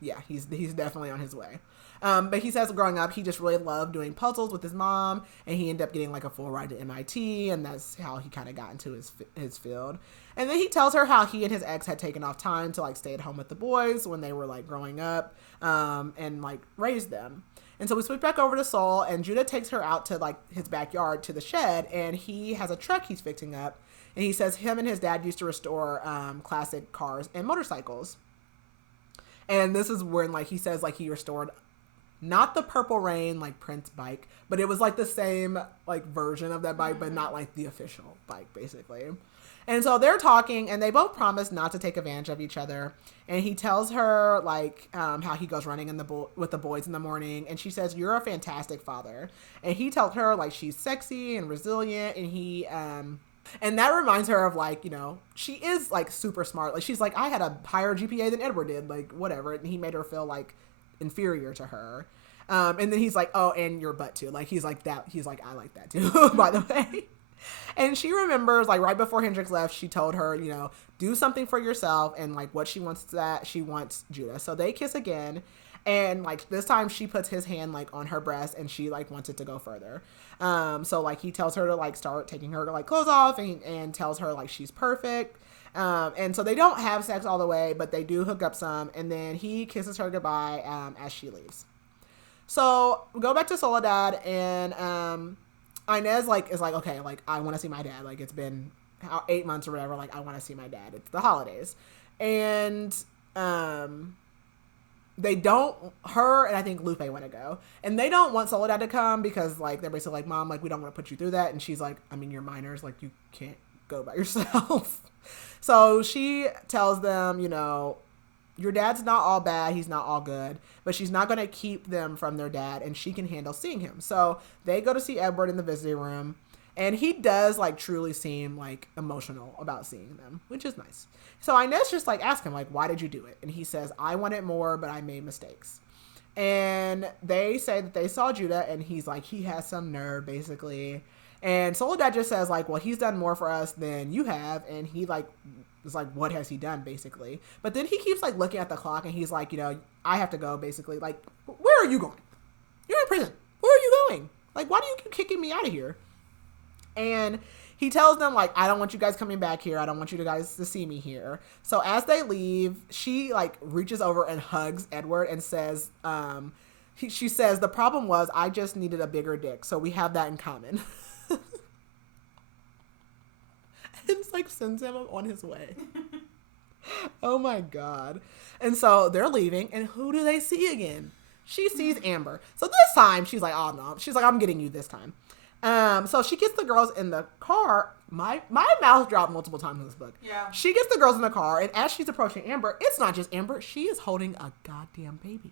yeah, he's definitely on his way. But he says growing up, he just really loved doing puzzles with his mom, and he ended up getting, like, a full ride to MIT, and that's how he kind of got into his field. And then he tells her how he and his ex had taken off time to, like, stay at home with the boys when they were, like, growing up, and, like, raise them. And so we switch back over to Sol, and Judah takes her out to, like, his backyard to the shed, and he has a truck he's fixing up, and he says him and his dad used to restore classic cars and motorcycles. And this is when, like, he says, like, he restored not the Purple Rain, like, Prince bike, but it was, like, the same, like, version of that bike, but not, like, the official bike, basically. And so they're talking, and they both promise not to take advantage of each other. And he tells her, like, how he goes running with the boys in the morning. And she says, you're a fantastic father. And he tells her, like, she's sexy and resilient. And he And that reminds her of, like, you know, she is, like, super smart. Like, she's like, I had a higher GPA than Edward did, like, whatever. And he made her feel, like, inferior to her. And then he's like, oh, and your butt too. Like, he's like, I like that too, by the way. And she remembers, like, right before Hendrix left, she told her, you know, do something for yourself. And, like, what she wants she wants Judah. So they kiss again. And, like, this time she puts his hand, like, on her breast, and she, like, wants it to go further. So, like, he tells her to, like, start taking her, like, clothes off, and tells her, like, she's perfect. And so they don't have sex all the way, but they do hook up some. And then he kisses her goodbye as she leaves. So we go back to Soledad, and Inez, like, is like, okay, like, I want to see my dad. Like, it's been 8 months or whatever. Like, I want to see my dad. It's the holidays. And they don't, her and I think Lupe want to go. And they don't want Soledad to come because, like, they're basically like, Mom, like, we don't want to put you through that. And she's like, I mean, you're minors. Like, you can't go by yourself. So she tells them, you know, your dad's not all bad. He's not all good. But she's not going to keep them from their dad. And she can handle seeing him. So they go to see Edward in the visiting room. And he does, like, truly seem, like, emotional about seeing them, which is nice. So Inez just, like, asks him, like, why did you do it? And he says, I wanted more, but I made mistakes. And they say that they saw Judah, and he's like, he has some nerve, basically. And Soledad just says, like, well, he's done more for us than you have. And he, like, is like, what has he done, basically? But then he keeps, like, looking at the clock, and he's like, you know, I have to go, basically. Like, where are you going? You're in prison. Where are you going? Like, why do you keep kicking me out of here? And he tells them, like, I don't want you guys coming back here. I don't want you guys to see me here. So as they leave, she, like, reaches over and hugs Edward and says, she says, the problem was I just needed a bigger dick. So we have that in common. And it's like, sends him on his way. Oh my God. And so they're leaving, and who do they see again? She sees Amber. So this time she's like, oh no. She's like, I'm getting you this time. So she gets the girls in the car. My mouth dropped multiple times in this book. Yeah. She gets the girls in the car, and as she's approaching Amber, it's not just Amber. She is holding a goddamn baby.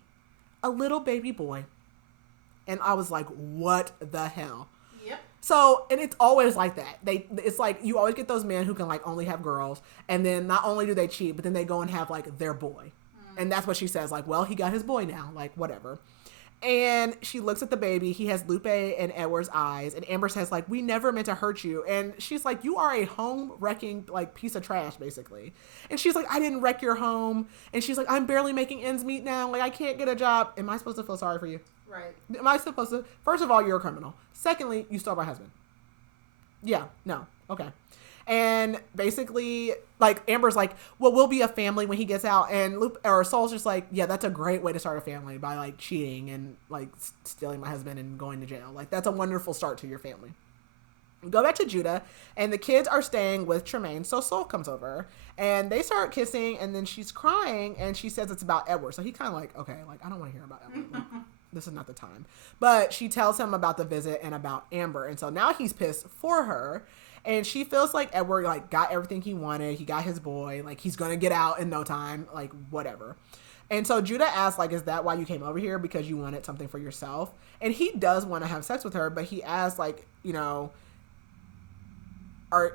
A little baby boy. And I was like, what the hell? Yep. So, and it's always like that. It's like, you always get those men who can, like, only have girls, and then not only do they cheat, but then they go and have, like, their boy. And that's what she says, like, well, he got his boy now, like, whatever. And she looks at the baby. He has Lupe and Edward's eyes. And Amber says, like, we never meant to hurt you. And she's like, you are a home-wrecking, like, piece of trash, basically. And she's like, I didn't wreck your home. And she's like, I'm barely making ends meet now. Like, I can't get a job. Am I supposed to feel sorry for you? Right. Am I supposed to? First of all, you're a criminal. Secondly, you stole my husband. Yeah. No. Okay. And basically, like, Amber's like, well, we'll be a family when he gets out. And Soul's just like, yeah, that's a great way to start a family, by, like, cheating and, like, stealing my husband and going to jail. Like, that's a wonderful start to your family. We go back to Judah, and the kids are staying with Tremaine. So Soul comes over, and they start kissing, and then she's crying, and she says it's about Edward. So he kind of like, okay, like, I don't want to hear about Edward. Like, this is not the time. But she tells him about the visit and about Amber. And so now he's pissed for her. And she feels like Edward, like, got everything he wanted. He got his boy. Like, he's going to get out in no time. Like, whatever. And so Judah asks, like, is that why you came over here? Because you wanted something for yourself? And he does want to have sex with her. But he asks, like, you know,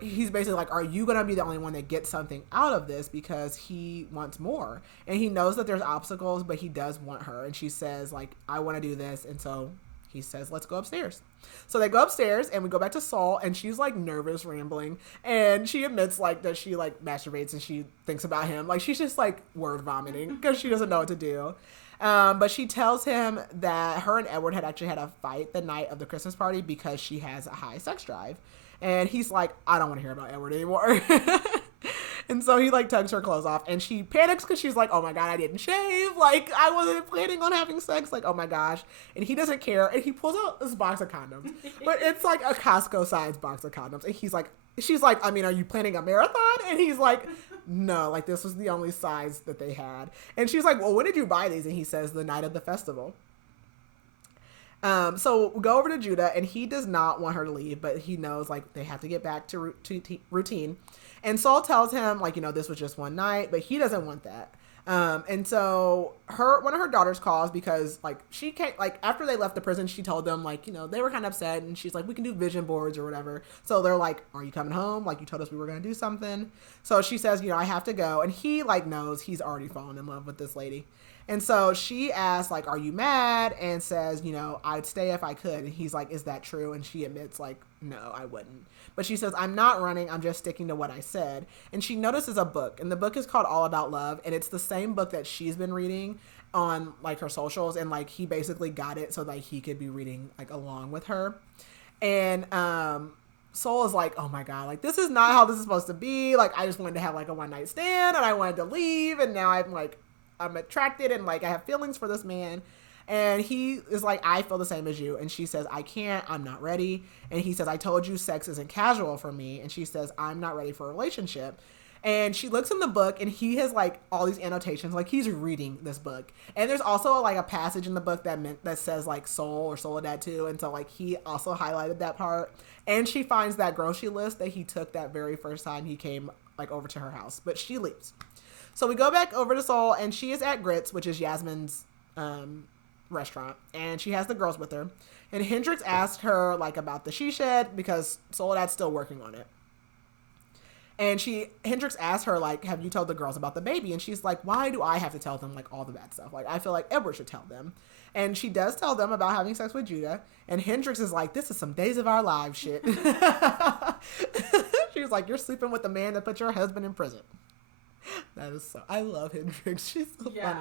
he's basically like, are you going to be the only one that gets something out of this? Because he wants more. And he knows that there's obstacles, but he does want her. And she says, like, I want to do this. And so he says, let's go upstairs. So they go upstairs, and we go back to Saul, and she's, like, nervous, rambling, and she admits, like, that she, like, masturbates and she thinks about him. Like, she's just, like, word vomiting because she doesn't know what to do. But she tells him that her and Edward had actually had a fight the night of the Christmas party because she has a high sex drive. And he's like, I don't want to hear about Edward anymore. And so he, like, tugs her clothes off, and she panics because she's like, oh my God, I didn't shave. Like, I wasn't planning on having sex. Like, oh my gosh. And he doesn't care. And he pulls out this box of condoms, but it's like a Costco sized box of condoms. And he's like, she's like, I mean, are you planning a marathon? And he's like, no, like, this was the only size that they had. And she's like, well, when did you buy these? And he says, the night of the festival. So we go over to Judah, and he does not want her to leave, but he knows, like, they have to get back to routine. And Saul tells him, like, you know, this was just one night, but he doesn't want that. And so one of her daughters calls because like she can't, like after they left the prison, she told them like, you know, they were kind of upset and she's like, we can do vision boards or whatever. So they're like, are you coming home? Like you told us we were going to do something. So she says, you know, I have to go. And he like knows he's already fallen in love with this lady. And so she asks like, are you mad? And says, you know, I'd stay if I could. And he's like, is that true? And she admits like, no, I wouldn't. But she says, I'm not running. I'm just sticking to what I said. And she notices a book. And the book is called All About Love. And it's the same book that she's been reading on like her socials. And like he basically got it so that he could be reading like along with her. And Soul is like, oh my God, like this is not how this is supposed to be. Like I just wanted to have like a one night stand and I wanted to leave. And now I'm attracted and like I have feelings for this man. And he is like, I feel the same as you. And she says, I can't, I'm not ready. And he says, I told you sex isn't casual for me. And she says, I'm not ready for a relationship. And she looks in the book and he has like all these annotations, like he's reading this book. And there's also like a passage in the book that says like soul or Soledad too. And so like he also highlighted that part. And she finds that grocery list that he took that very first time he came like over to her house, but she leaves. So we go back over to Soul and she is at Grits, which is Yasmin's, restaurant, and she has the girls with her, and Hendrix asked her like about the she shed because Soledad's still working on it, and Hendrix asked her like, have you told the girls about the baby? And she's like, why do I have to tell them like all the bad stuff? Like I feel like Edward should tell them. And she does tell them about having sex with Judah, and Hendrix is like, this is some days of our lives shit. She was like, you're sleeping with the man that put your husband in prison. That is so, I love Hendrix. She's so funny.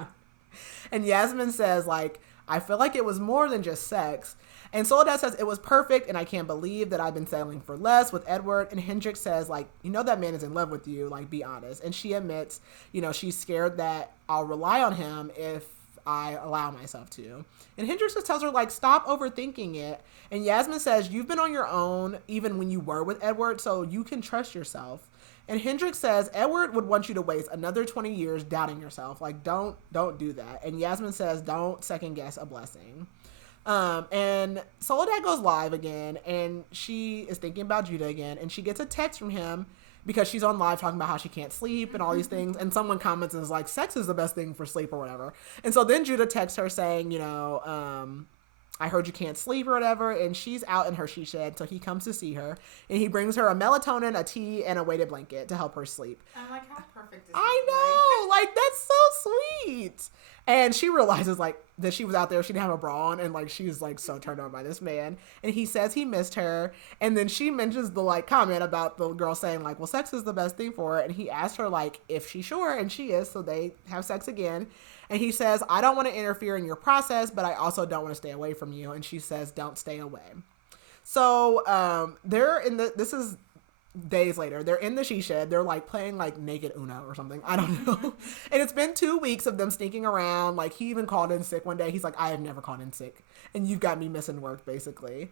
And Yasmin says like, I feel like it was more than just sex. And Soledad says it was perfect and I can't believe that I've been settling for less with Edward. And Hendrix says like, you know that man is in love with you, like be honest. And she admits, you know, she's scared that I'll rely on him if I allow myself to. And Hendrix just tells her like, stop overthinking it. And Yasmin says, you've been on your own even when you were with Edward, so you can trust yourself. And Hendrix says, Edward would want you to waste another 20 years doubting yourself. Like, don't do that. And Yasmin says, don't second guess a blessing. And Soledad goes live again, and she is thinking about Judah again, and she gets a text from him because she's on live talking about how she can't sleep and all these things. And someone comments and is like, sex is the best thing for sleep or whatever. And so then Judah texts her saying, you know, I heard you can't sleep or whatever. And she's out in her she shed. So he comes to see her and he brings her a melatonin, a tea, and a weighted blanket to help her sleep. I'm like, how perfect is I know. Like, that's so sweet. And she realizes like that she was out there. She didn't have a bra on. And like, she's like so turned on by this man. And he says he missed her. And then she mentions the like comment about the girl saying like, well, sex is the best thing for her. And he asked her like if she's sure. And she is. So they have sex again. And he says, I don't want to interfere in your process, but I also don't want to stay away from you. And she says, don't stay away. So this is days later. They're in the she shed. They're like playing like naked Uno or something. I don't know. And it's been 2 weeks of them sneaking around. Like he even called in sick one day. He's like, I have never called in sick. And you've got me missing work basically.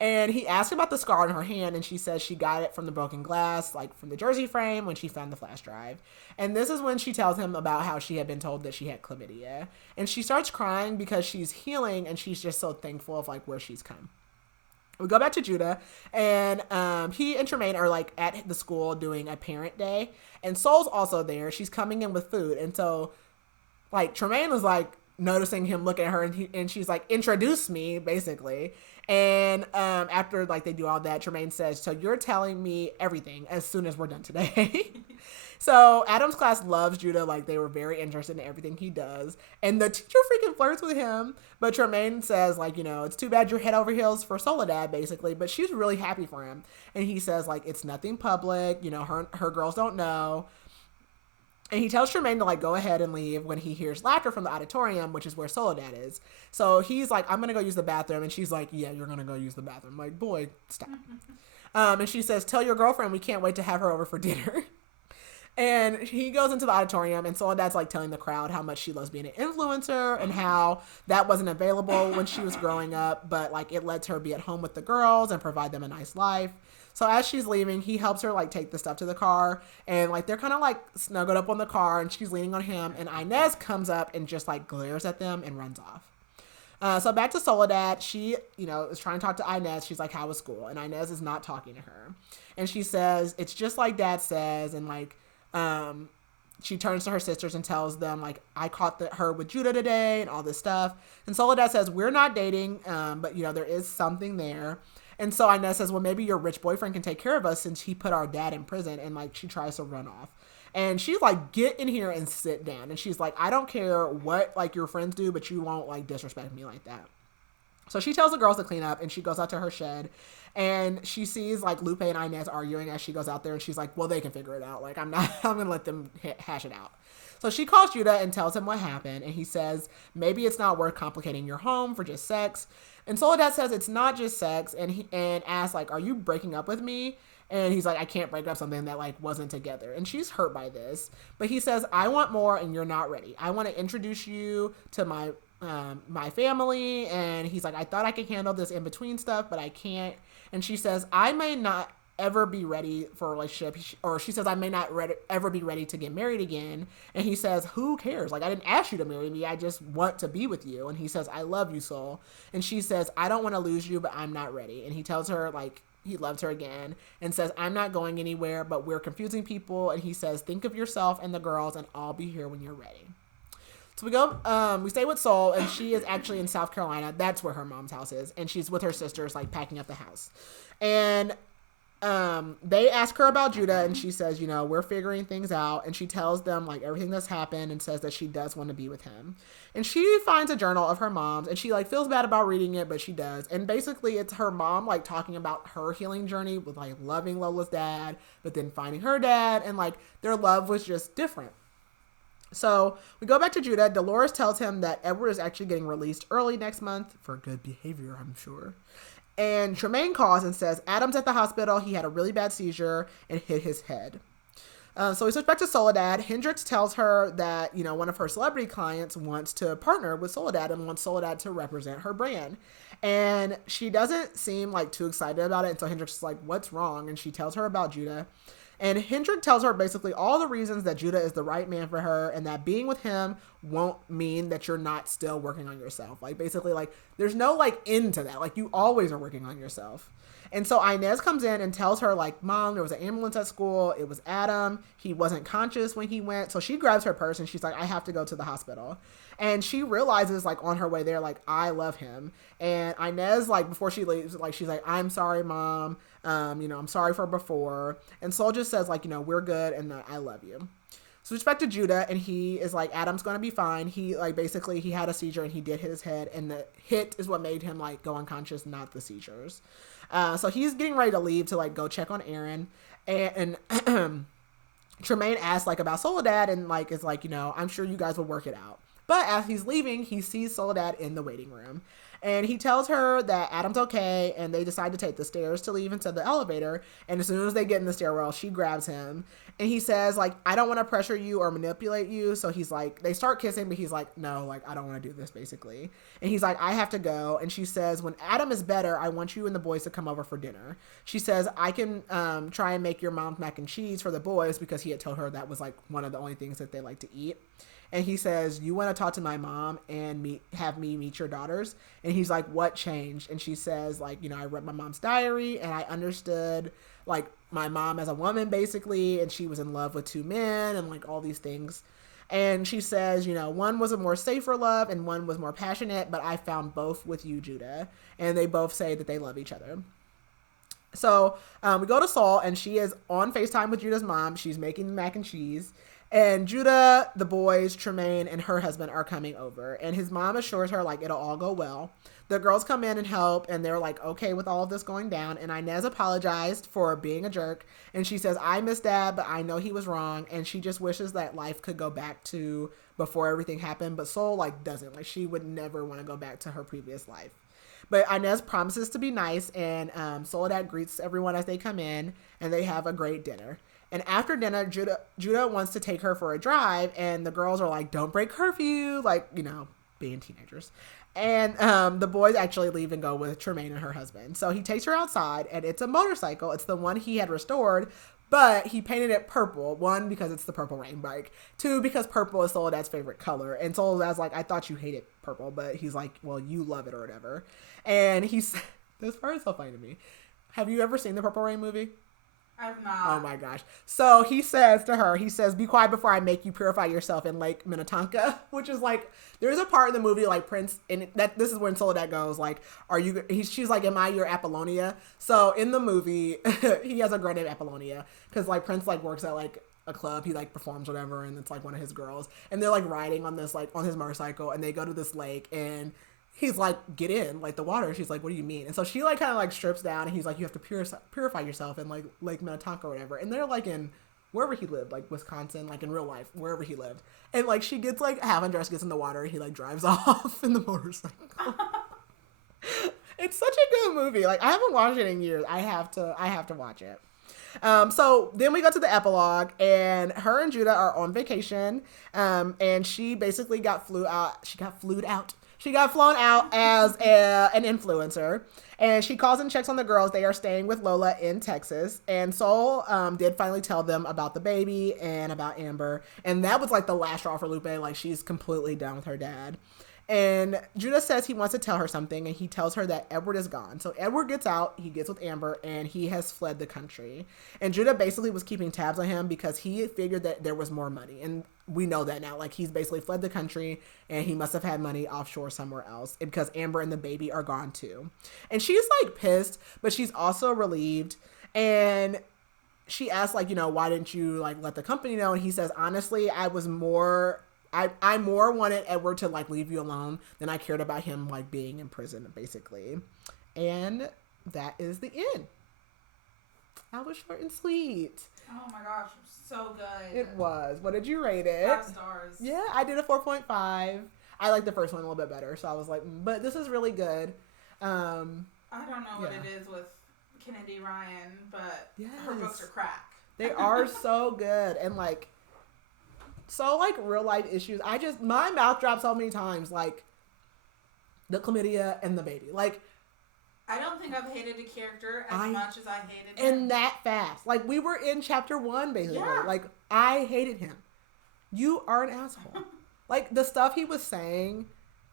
And he asked about the scar on her hand, and she says she got it from the broken glass, like from the jersey frame when she found the flash drive. And this is when she tells him about how she had been told that she had chlamydia. And she starts crying because she's healing, and she's just so thankful of like where she's come. We go back to Judah, and he and Tremaine are like at the school doing a parent day, and Soul's also there. She's coming in with food, and so like Tremaine was like noticing him looking at her, and she's like, introduce me basically. And after like they do all that, Tremaine says, so you're telling me everything as soon as we're done today. So Adam's class loves Judah. Like they were very interested in everything he does. And the teacher freaking flirts with him. But Tremaine says like, you know, it's too bad you're head over heels for Soledad basically. But she's really happy for him. And he says like, it's nothing public. You know, her girls don't know. And he tells Tremaine to like go ahead and leave when he hears laughter from the auditorium, which is where Soledad is. So he's like, I'm going to go use the bathroom. And she's like, yeah, you're going to go use the bathroom. I'm like, boy, stop. And she says, tell your girlfriend we can't wait to have her over for dinner. And he goes into the auditorium, and Soledad's like telling the crowd how much she loves being an influencer and how that wasn't available when she was growing up, but like it lets her be at home with the girls and provide them a nice life. So as she's leaving, he helps her like take the stuff to the car, and like they're kind of like snuggled up on the car, and she's leaning on him, and Inez comes up and just like glares at them and runs off. So back to Soledad. She, you know, is trying to talk to Inez. She's like, how was school? And Inez is not talking to her. And she says, it's just like Dad says. And like, she turns to her sisters and tells them, like, I caught her with Judah today and all this stuff. And Soledad says, we're not dating, but, you know, there is something there. And so Inez says, well, maybe your rich boyfriend can take care of us since he put our dad in prison. And, like, she tries to run off. And she's like, get in here and sit down. And she's like, I don't care what, like, your friends do, but you won't, like, disrespect me like that. So she tells the girls to clean up, and she goes out to her shed. And she sees, like, Lupe and Inez arguing as she goes out there. And she's like, well, they can figure it out. Like, I'm going to let them hash it out. So she calls Judah and tells him what happened. And he says, maybe it's not worth complicating your home for just sex. And Soledad says it's not just sex. And asks, like, are you breaking up with me? And he's like, I can't break up something that, like, wasn't together. And she's hurt by this. But he says, I want more and you're not ready. I want to introduce you to my family. And he's like, I thought I could handle this in-between stuff, but I can't. And she says, I may not ever be ready for a relationship. Or she says, I may not ever be ready to get married again. And he says, who cares? Like, I didn't ask you to marry me. I just want to be with you. And he says, I love you, Sol. And she says, I don't want to lose you, but I'm not ready. And he tells her, like, he loves her again and says, I'm not going anywhere, but we're confusing people. And he says, think of yourself and the girls and I'll be here when you're ready. So we stay with Sol, and she is actually in South Carolina. That's where her mom's house is. And she's with her sisters, like, packing up the house. And they ask her about Judah, and she says, you know, we're figuring things out. And she tells them, like, everything that's happened and says that she does want to be with him. And she finds a journal of her mom's, and she, like, feels bad about reading it, but she does. And basically it's her mom, like, talking about her healing journey with, like, loving Lola's dad, but then finding her dad, and, like, their love was just different. So we go back to Judah. Dolores tells him that Edward is actually getting released early next month for good behavior, I'm sure. And Tremaine calls and says, Adam's at the hospital. He had a really bad seizure and hit his head. So we switch back to Soledad. Hendrix tells her that, you know, one of her celebrity clients wants to partner with Soledad and wants Soledad to represent her brand. And she doesn't seem, like, too excited about it. And so Hendrix is like, what's wrong? And she tells her about Judah. And Hendrix tells her basically all the reasons that Judah is the right man for her and that being with him won't mean that you're not still working on yourself. Like, basically, like, there's no, like, end to that. Like, you always are working on yourself. And so Inez comes in and tells her, like, Mom, there was an ambulance at school. It was Adam. He wasn't conscious when he went. So she grabs her purse and she's like, I have to go to the hospital. And she realizes, like, on her way there, like, I love him. And Inez, like, before she leaves, like, she's like, I'm sorry, Mom. You know, I'm sorry for before. And Sol just says, like, you know, we're good and I love you. So we back to Judah, and he is like, Adam's going to be fine. He, like, basically he had a seizure and he did hit his head, and the hit is what made him, like, go unconscious, not the seizures. So he's getting ready to leave to, like, go check on Aaron. And Tremaine asks, like, about Soledad, and, like, is like, you know, I'm sure you guys will work it out. But as he's leaving, he sees Soledad in the waiting room. And he tells her that Adam's okay, and they decide to take the stairs to leave into the elevator. And as soon as they get in the stairwell, she grabs him. And he says, like, I don't want to pressure you or manipulate you. So he's like, they start kissing, but he's like, no, like, I don't want to do this, basically. And he's like, I have to go. And she says, when Adam is better, I want you and the boys to come over for dinner. She says, I can try and make your mom's mac and cheese for the boys, because he had told her that was, like, one of the only things that they like to eat. And he says, you want to talk to my mom and have me meet your daughters? And he's like, what changed? And she says, like, you know, I read my mom's diary and I understood, like, my mom as a woman, basically. And she was in love with two men and, like, all these things. And she says, you know, one was a more safer love and one was more passionate, but I found both with you, Judah. And they both say that they love each other. So we go to Sol, and she is on FaceTime with Judah's mom. She's making mac and cheese. And Judah, the boys, Tremaine, and her husband are coming over. And his mom assures her, like, it'll all go well. The girls come in and help, and they're, like, okay with all of this going down. And Inez apologized for being a jerk. And she says, I miss Dad, but I know he was wrong. And she just wishes that life could go back to before everything happened. But Sol, like, doesn't. Like, she would never want to go back to her previous life. But Inez promises to be nice, and Soledad greets everyone as they come in, and they have a great dinner. And after dinner, Judah wants to take her for a drive, and the girls are like, don't break curfew, like, you know, being teenagers. And the boys actually leave and go with Tremaine and her husband. So he takes her outside, and it's a motorcycle. It's the one he had restored, but he painted it purple. One, because it's the Purple Rain bike. Two, because purple is Soledad's favorite color. And Soledad's like, I thought you hated purple, but he's like, well, you love it or whatever. And he's, this part is so funny to me. Have you ever seen the Purple Rain movie? I've not. Oh my gosh. So he says to her, be quiet before I make you purify yourself in Lake Minnetonka, which is like, there's a part in the movie like Prince, and this is when Soledad goes like, she's like, am I your Apollonia? So in the movie, he has a girl named Apollonia, because like Prince like works at like a club, he like performs whatever, and it's like one of his girls, and they're like riding on this like on his motorcycle, and they go to this lake, and he's like, get in, like, the water. She's like, what do you mean? And so she like kind of like strips down, and he's like, you have to purify yourself in like Lake Minnetonka or whatever. And they're like in wherever he lived, like Wisconsin, like in real life, wherever he lived. And like she gets like half undressed, gets in the water, and he like drives off in the motorcycle. It's such a good movie. Like, I haven't watched it in years. I have to watch it. So then we go to the epilogue, and her and Judah are on vacation. And she basically got flown out as an influencer, and she calls and checks on the girls. They are staying with Lola in Texas, and Sol did finally tell them about the baby and about Amber, and that was like the last straw for Lupe. Like, she's completely done with her dad. And Judah says he wants to tell her something, and he tells her that Edward is gone. So Edward gets out, he gets with Amber, and he has fled the country. And Judah basically was keeping tabs on him because he figured that there was more money. And we know that now. Like, he's basically fled the country, and he must have had money offshore somewhere else, because Amber and the baby are gone too. And she's like pissed, but she's also relieved. And she asks, like, why didn't you like let the company know? And he says, honestly, I more wanted Edward to like leave you alone than I cared about him like being in prison, basically. And that is the end. That was short and sweet. Oh my gosh, so good. It was. What did you rate it? 5 stars. Yeah, I did a 4.5. I like the first one a little bit better, so I was like, but this is really good. I don't know what it is with Kennedy Ryan, but her books are crack. They are so good, and like, so like real life issues. My mouth dropped so many times, like the chlamydia and the baby. Like, I don't think I've hated a character as much as I hated him. And that fast. Like, we were in chapter 1, basically. Yeah. Like, I hated him. You are an asshole. Like, the stuff he was saying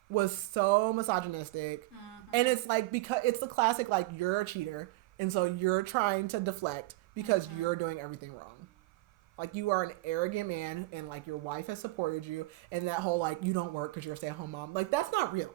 was so misogynistic. Mm-hmm. And it's like, because it's the classic, like, you're a cheater, and so you're trying to deflect because you're doing everything wrong. Like, you are an arrogant man, and like, your wife has supported you, and that whole like, you don't work because you're a stay-at-home mom. Like, that's not real.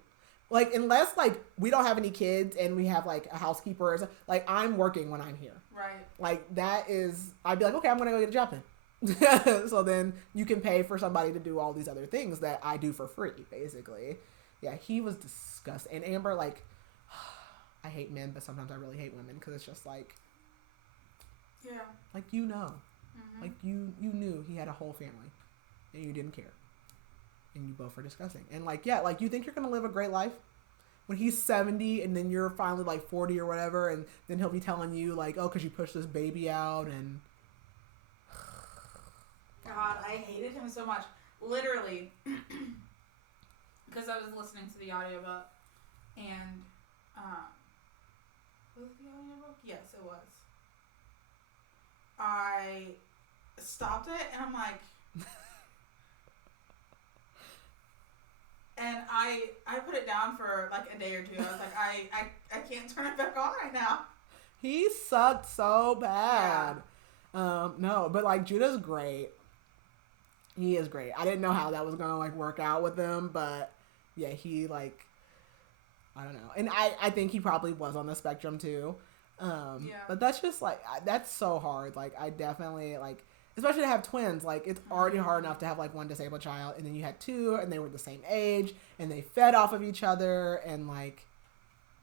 Like, unless, like, we don't have any kids and we have, like, a housekeeper or something, like, I'm working when I'm here. Right. Like, that is, I'd be like, okay, I'm going to go get a job then. So then you can pay for somebody to do all these other things that I do for free, basically. Yeah, he was disgusting. And Amber, like, I hate men, but sometimes I really hate women because it's just like, yeah. Like, like, you knew he had a whole family and you didn't care. And you both are disgusting. And like, yeah, like, you think you're going to live a great life when he's 70 and then you're finally like 40 or whatever. And then he'll be telling you like, oh, cause you pushed this baby out. And God, I hated him so much. Literally. Because I was listening to the audiobook and, was it the audiobook? Yes, it was. I stopped it and I'm like, and I put it down for like a day or two. I was like, I can't turn it back on right now. He sucked so bad. Yeah. No, but like, Judah's great. He is great. I didn't know how that was gonna like work out with him, but yeah, he like, I don't know. And I think he probably was on the spectrum too. Yeah. But that's just like, that's so hard. Like, I definitely like, especially to have twins, like, it's already hard enough to have like one disabled child, and then you had 2 and they were the same age and they fed off of each other, and like,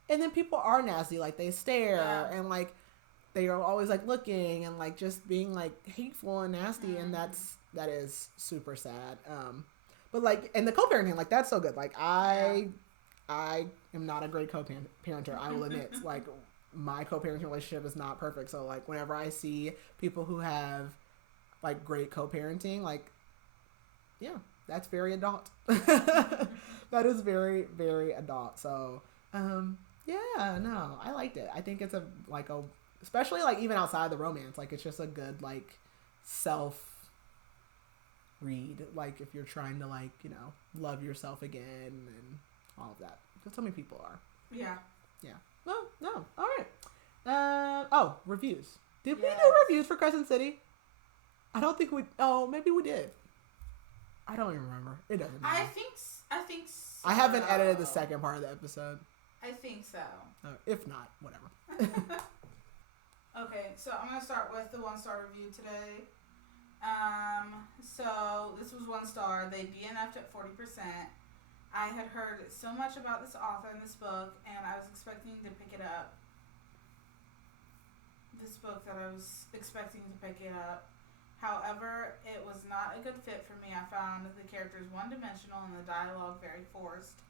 and then people are nasty, like they stare and like they are always like looking and like just being like hateful and nasty, and that is super sad. But like, and the co-parenting, like, that's so good. Like, I am not a great co-parenter, I will admit. Like, my co-parenting relationship is not perfect, so like, whenever I see people who have like great co-parenting, like, yeah, that's very adult. That is very, very adult. So, yeah, no, I liked it. I think it's especially like even outside the romance, like, it's just a good like self read. Like, if you're trying to like, love yourself again and all of that, because so many people are. Yeah. Yeah. Well, no. All right. Reviews. Did we Yes. do reviews for Crescent City? I don't think we. Oh, maybe we did. I don't even remember. It doesn't matter. I think so. I haven't edited the second part of the episode. I think so. If not, whatever. Okay, so I'm gonna start with the 1-star review today. So this was 1 star. They DNF'd at 40%. I had heard so much about this author and this book, and I was expecting to pick it up. This book that I was expecting to pick it up. However, it was not a good fit for me. I found the characters one-dimensional and the dialogue very forced.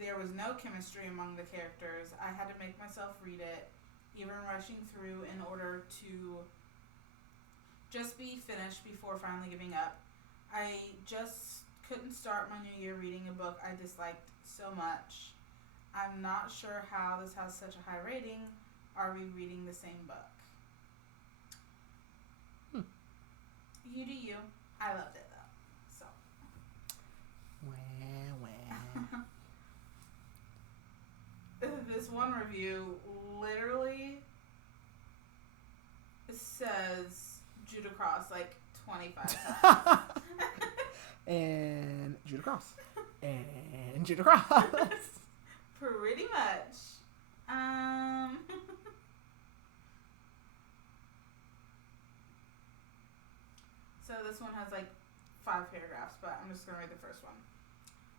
There was no chemistry among the characters. I had to make myself read it, even rushing through in order to just be finished before finally giving up. I just couldn't start my new year reading a book I disliked so much. I'm not sure how this has such a high rating. Are we reading the same book? You do you. I loved it though. So. This one review literally says Judah Cross like 25 times. And Judah Cross. And Judah Cross. Pretty much. So this one has like 5 paragraphs, but I'm just going to read the first one.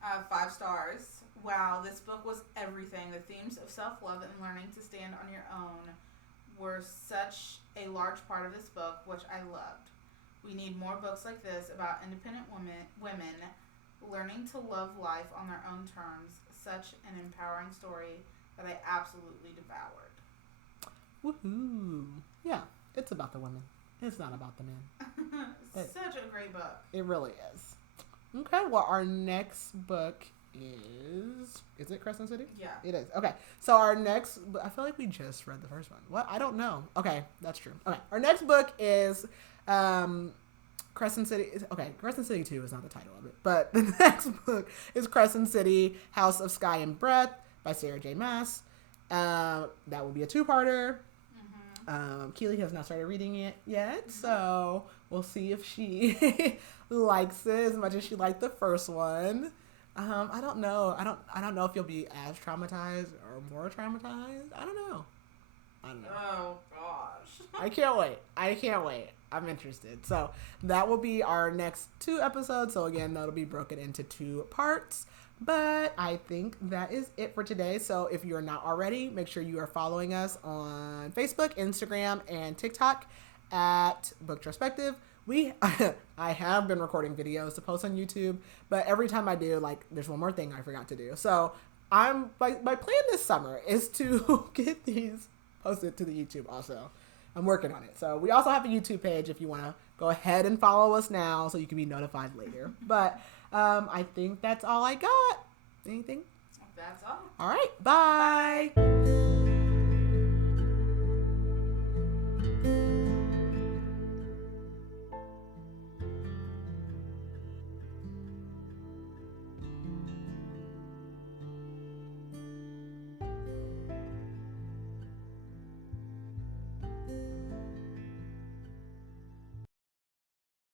5 stars. Wow, this book was everything. The themes of self-love and learning to stand on your own were such a large part of this book, which I loved. We need more books like this about independent women learning to love life on their own terms. Such an empowering story that I absolutely devoured. Woohoo. Yeah, it's about the women. It's not about the men. Such a great book. It really is. Okay, well, our next book is it Crescent City? Yeah. It is. Okay, so our next, I feel like we just read the first one. What? I don't know. Okay, that's true. Okay, our next book is Crescent City. Okay, Crescent City 2 is not the title of it, but the next book is Crescent City, House of Sky and Breath by Sarah J. Maas. That will be a 2-parter. Keely has not started reading it yet, so we'll see if she likes it as much as she liked the first one. I don't know. I don't know if you'll be as traumatized or more traumatized. I don't know. Oh gosh. I can't wait. I'm interested. So that will be our next 2 episodes. So again, that'll be broken into 2 parts. But I think that is it for today. So if you're not already, make sure you are following us on Facebook, Instagram, and TikTok at Booktrospective. I have been recording videos to post on YouTube, but every time I do, like, there's one more thing I forgot to do. So my plan this summer is to get these posted to the YouTube also. I'm working on it. So we also have a YouTube page if you want to go ahead and follow us now so you can be notified later. But I think that's all I got. Anything? That's all. All right. Bye.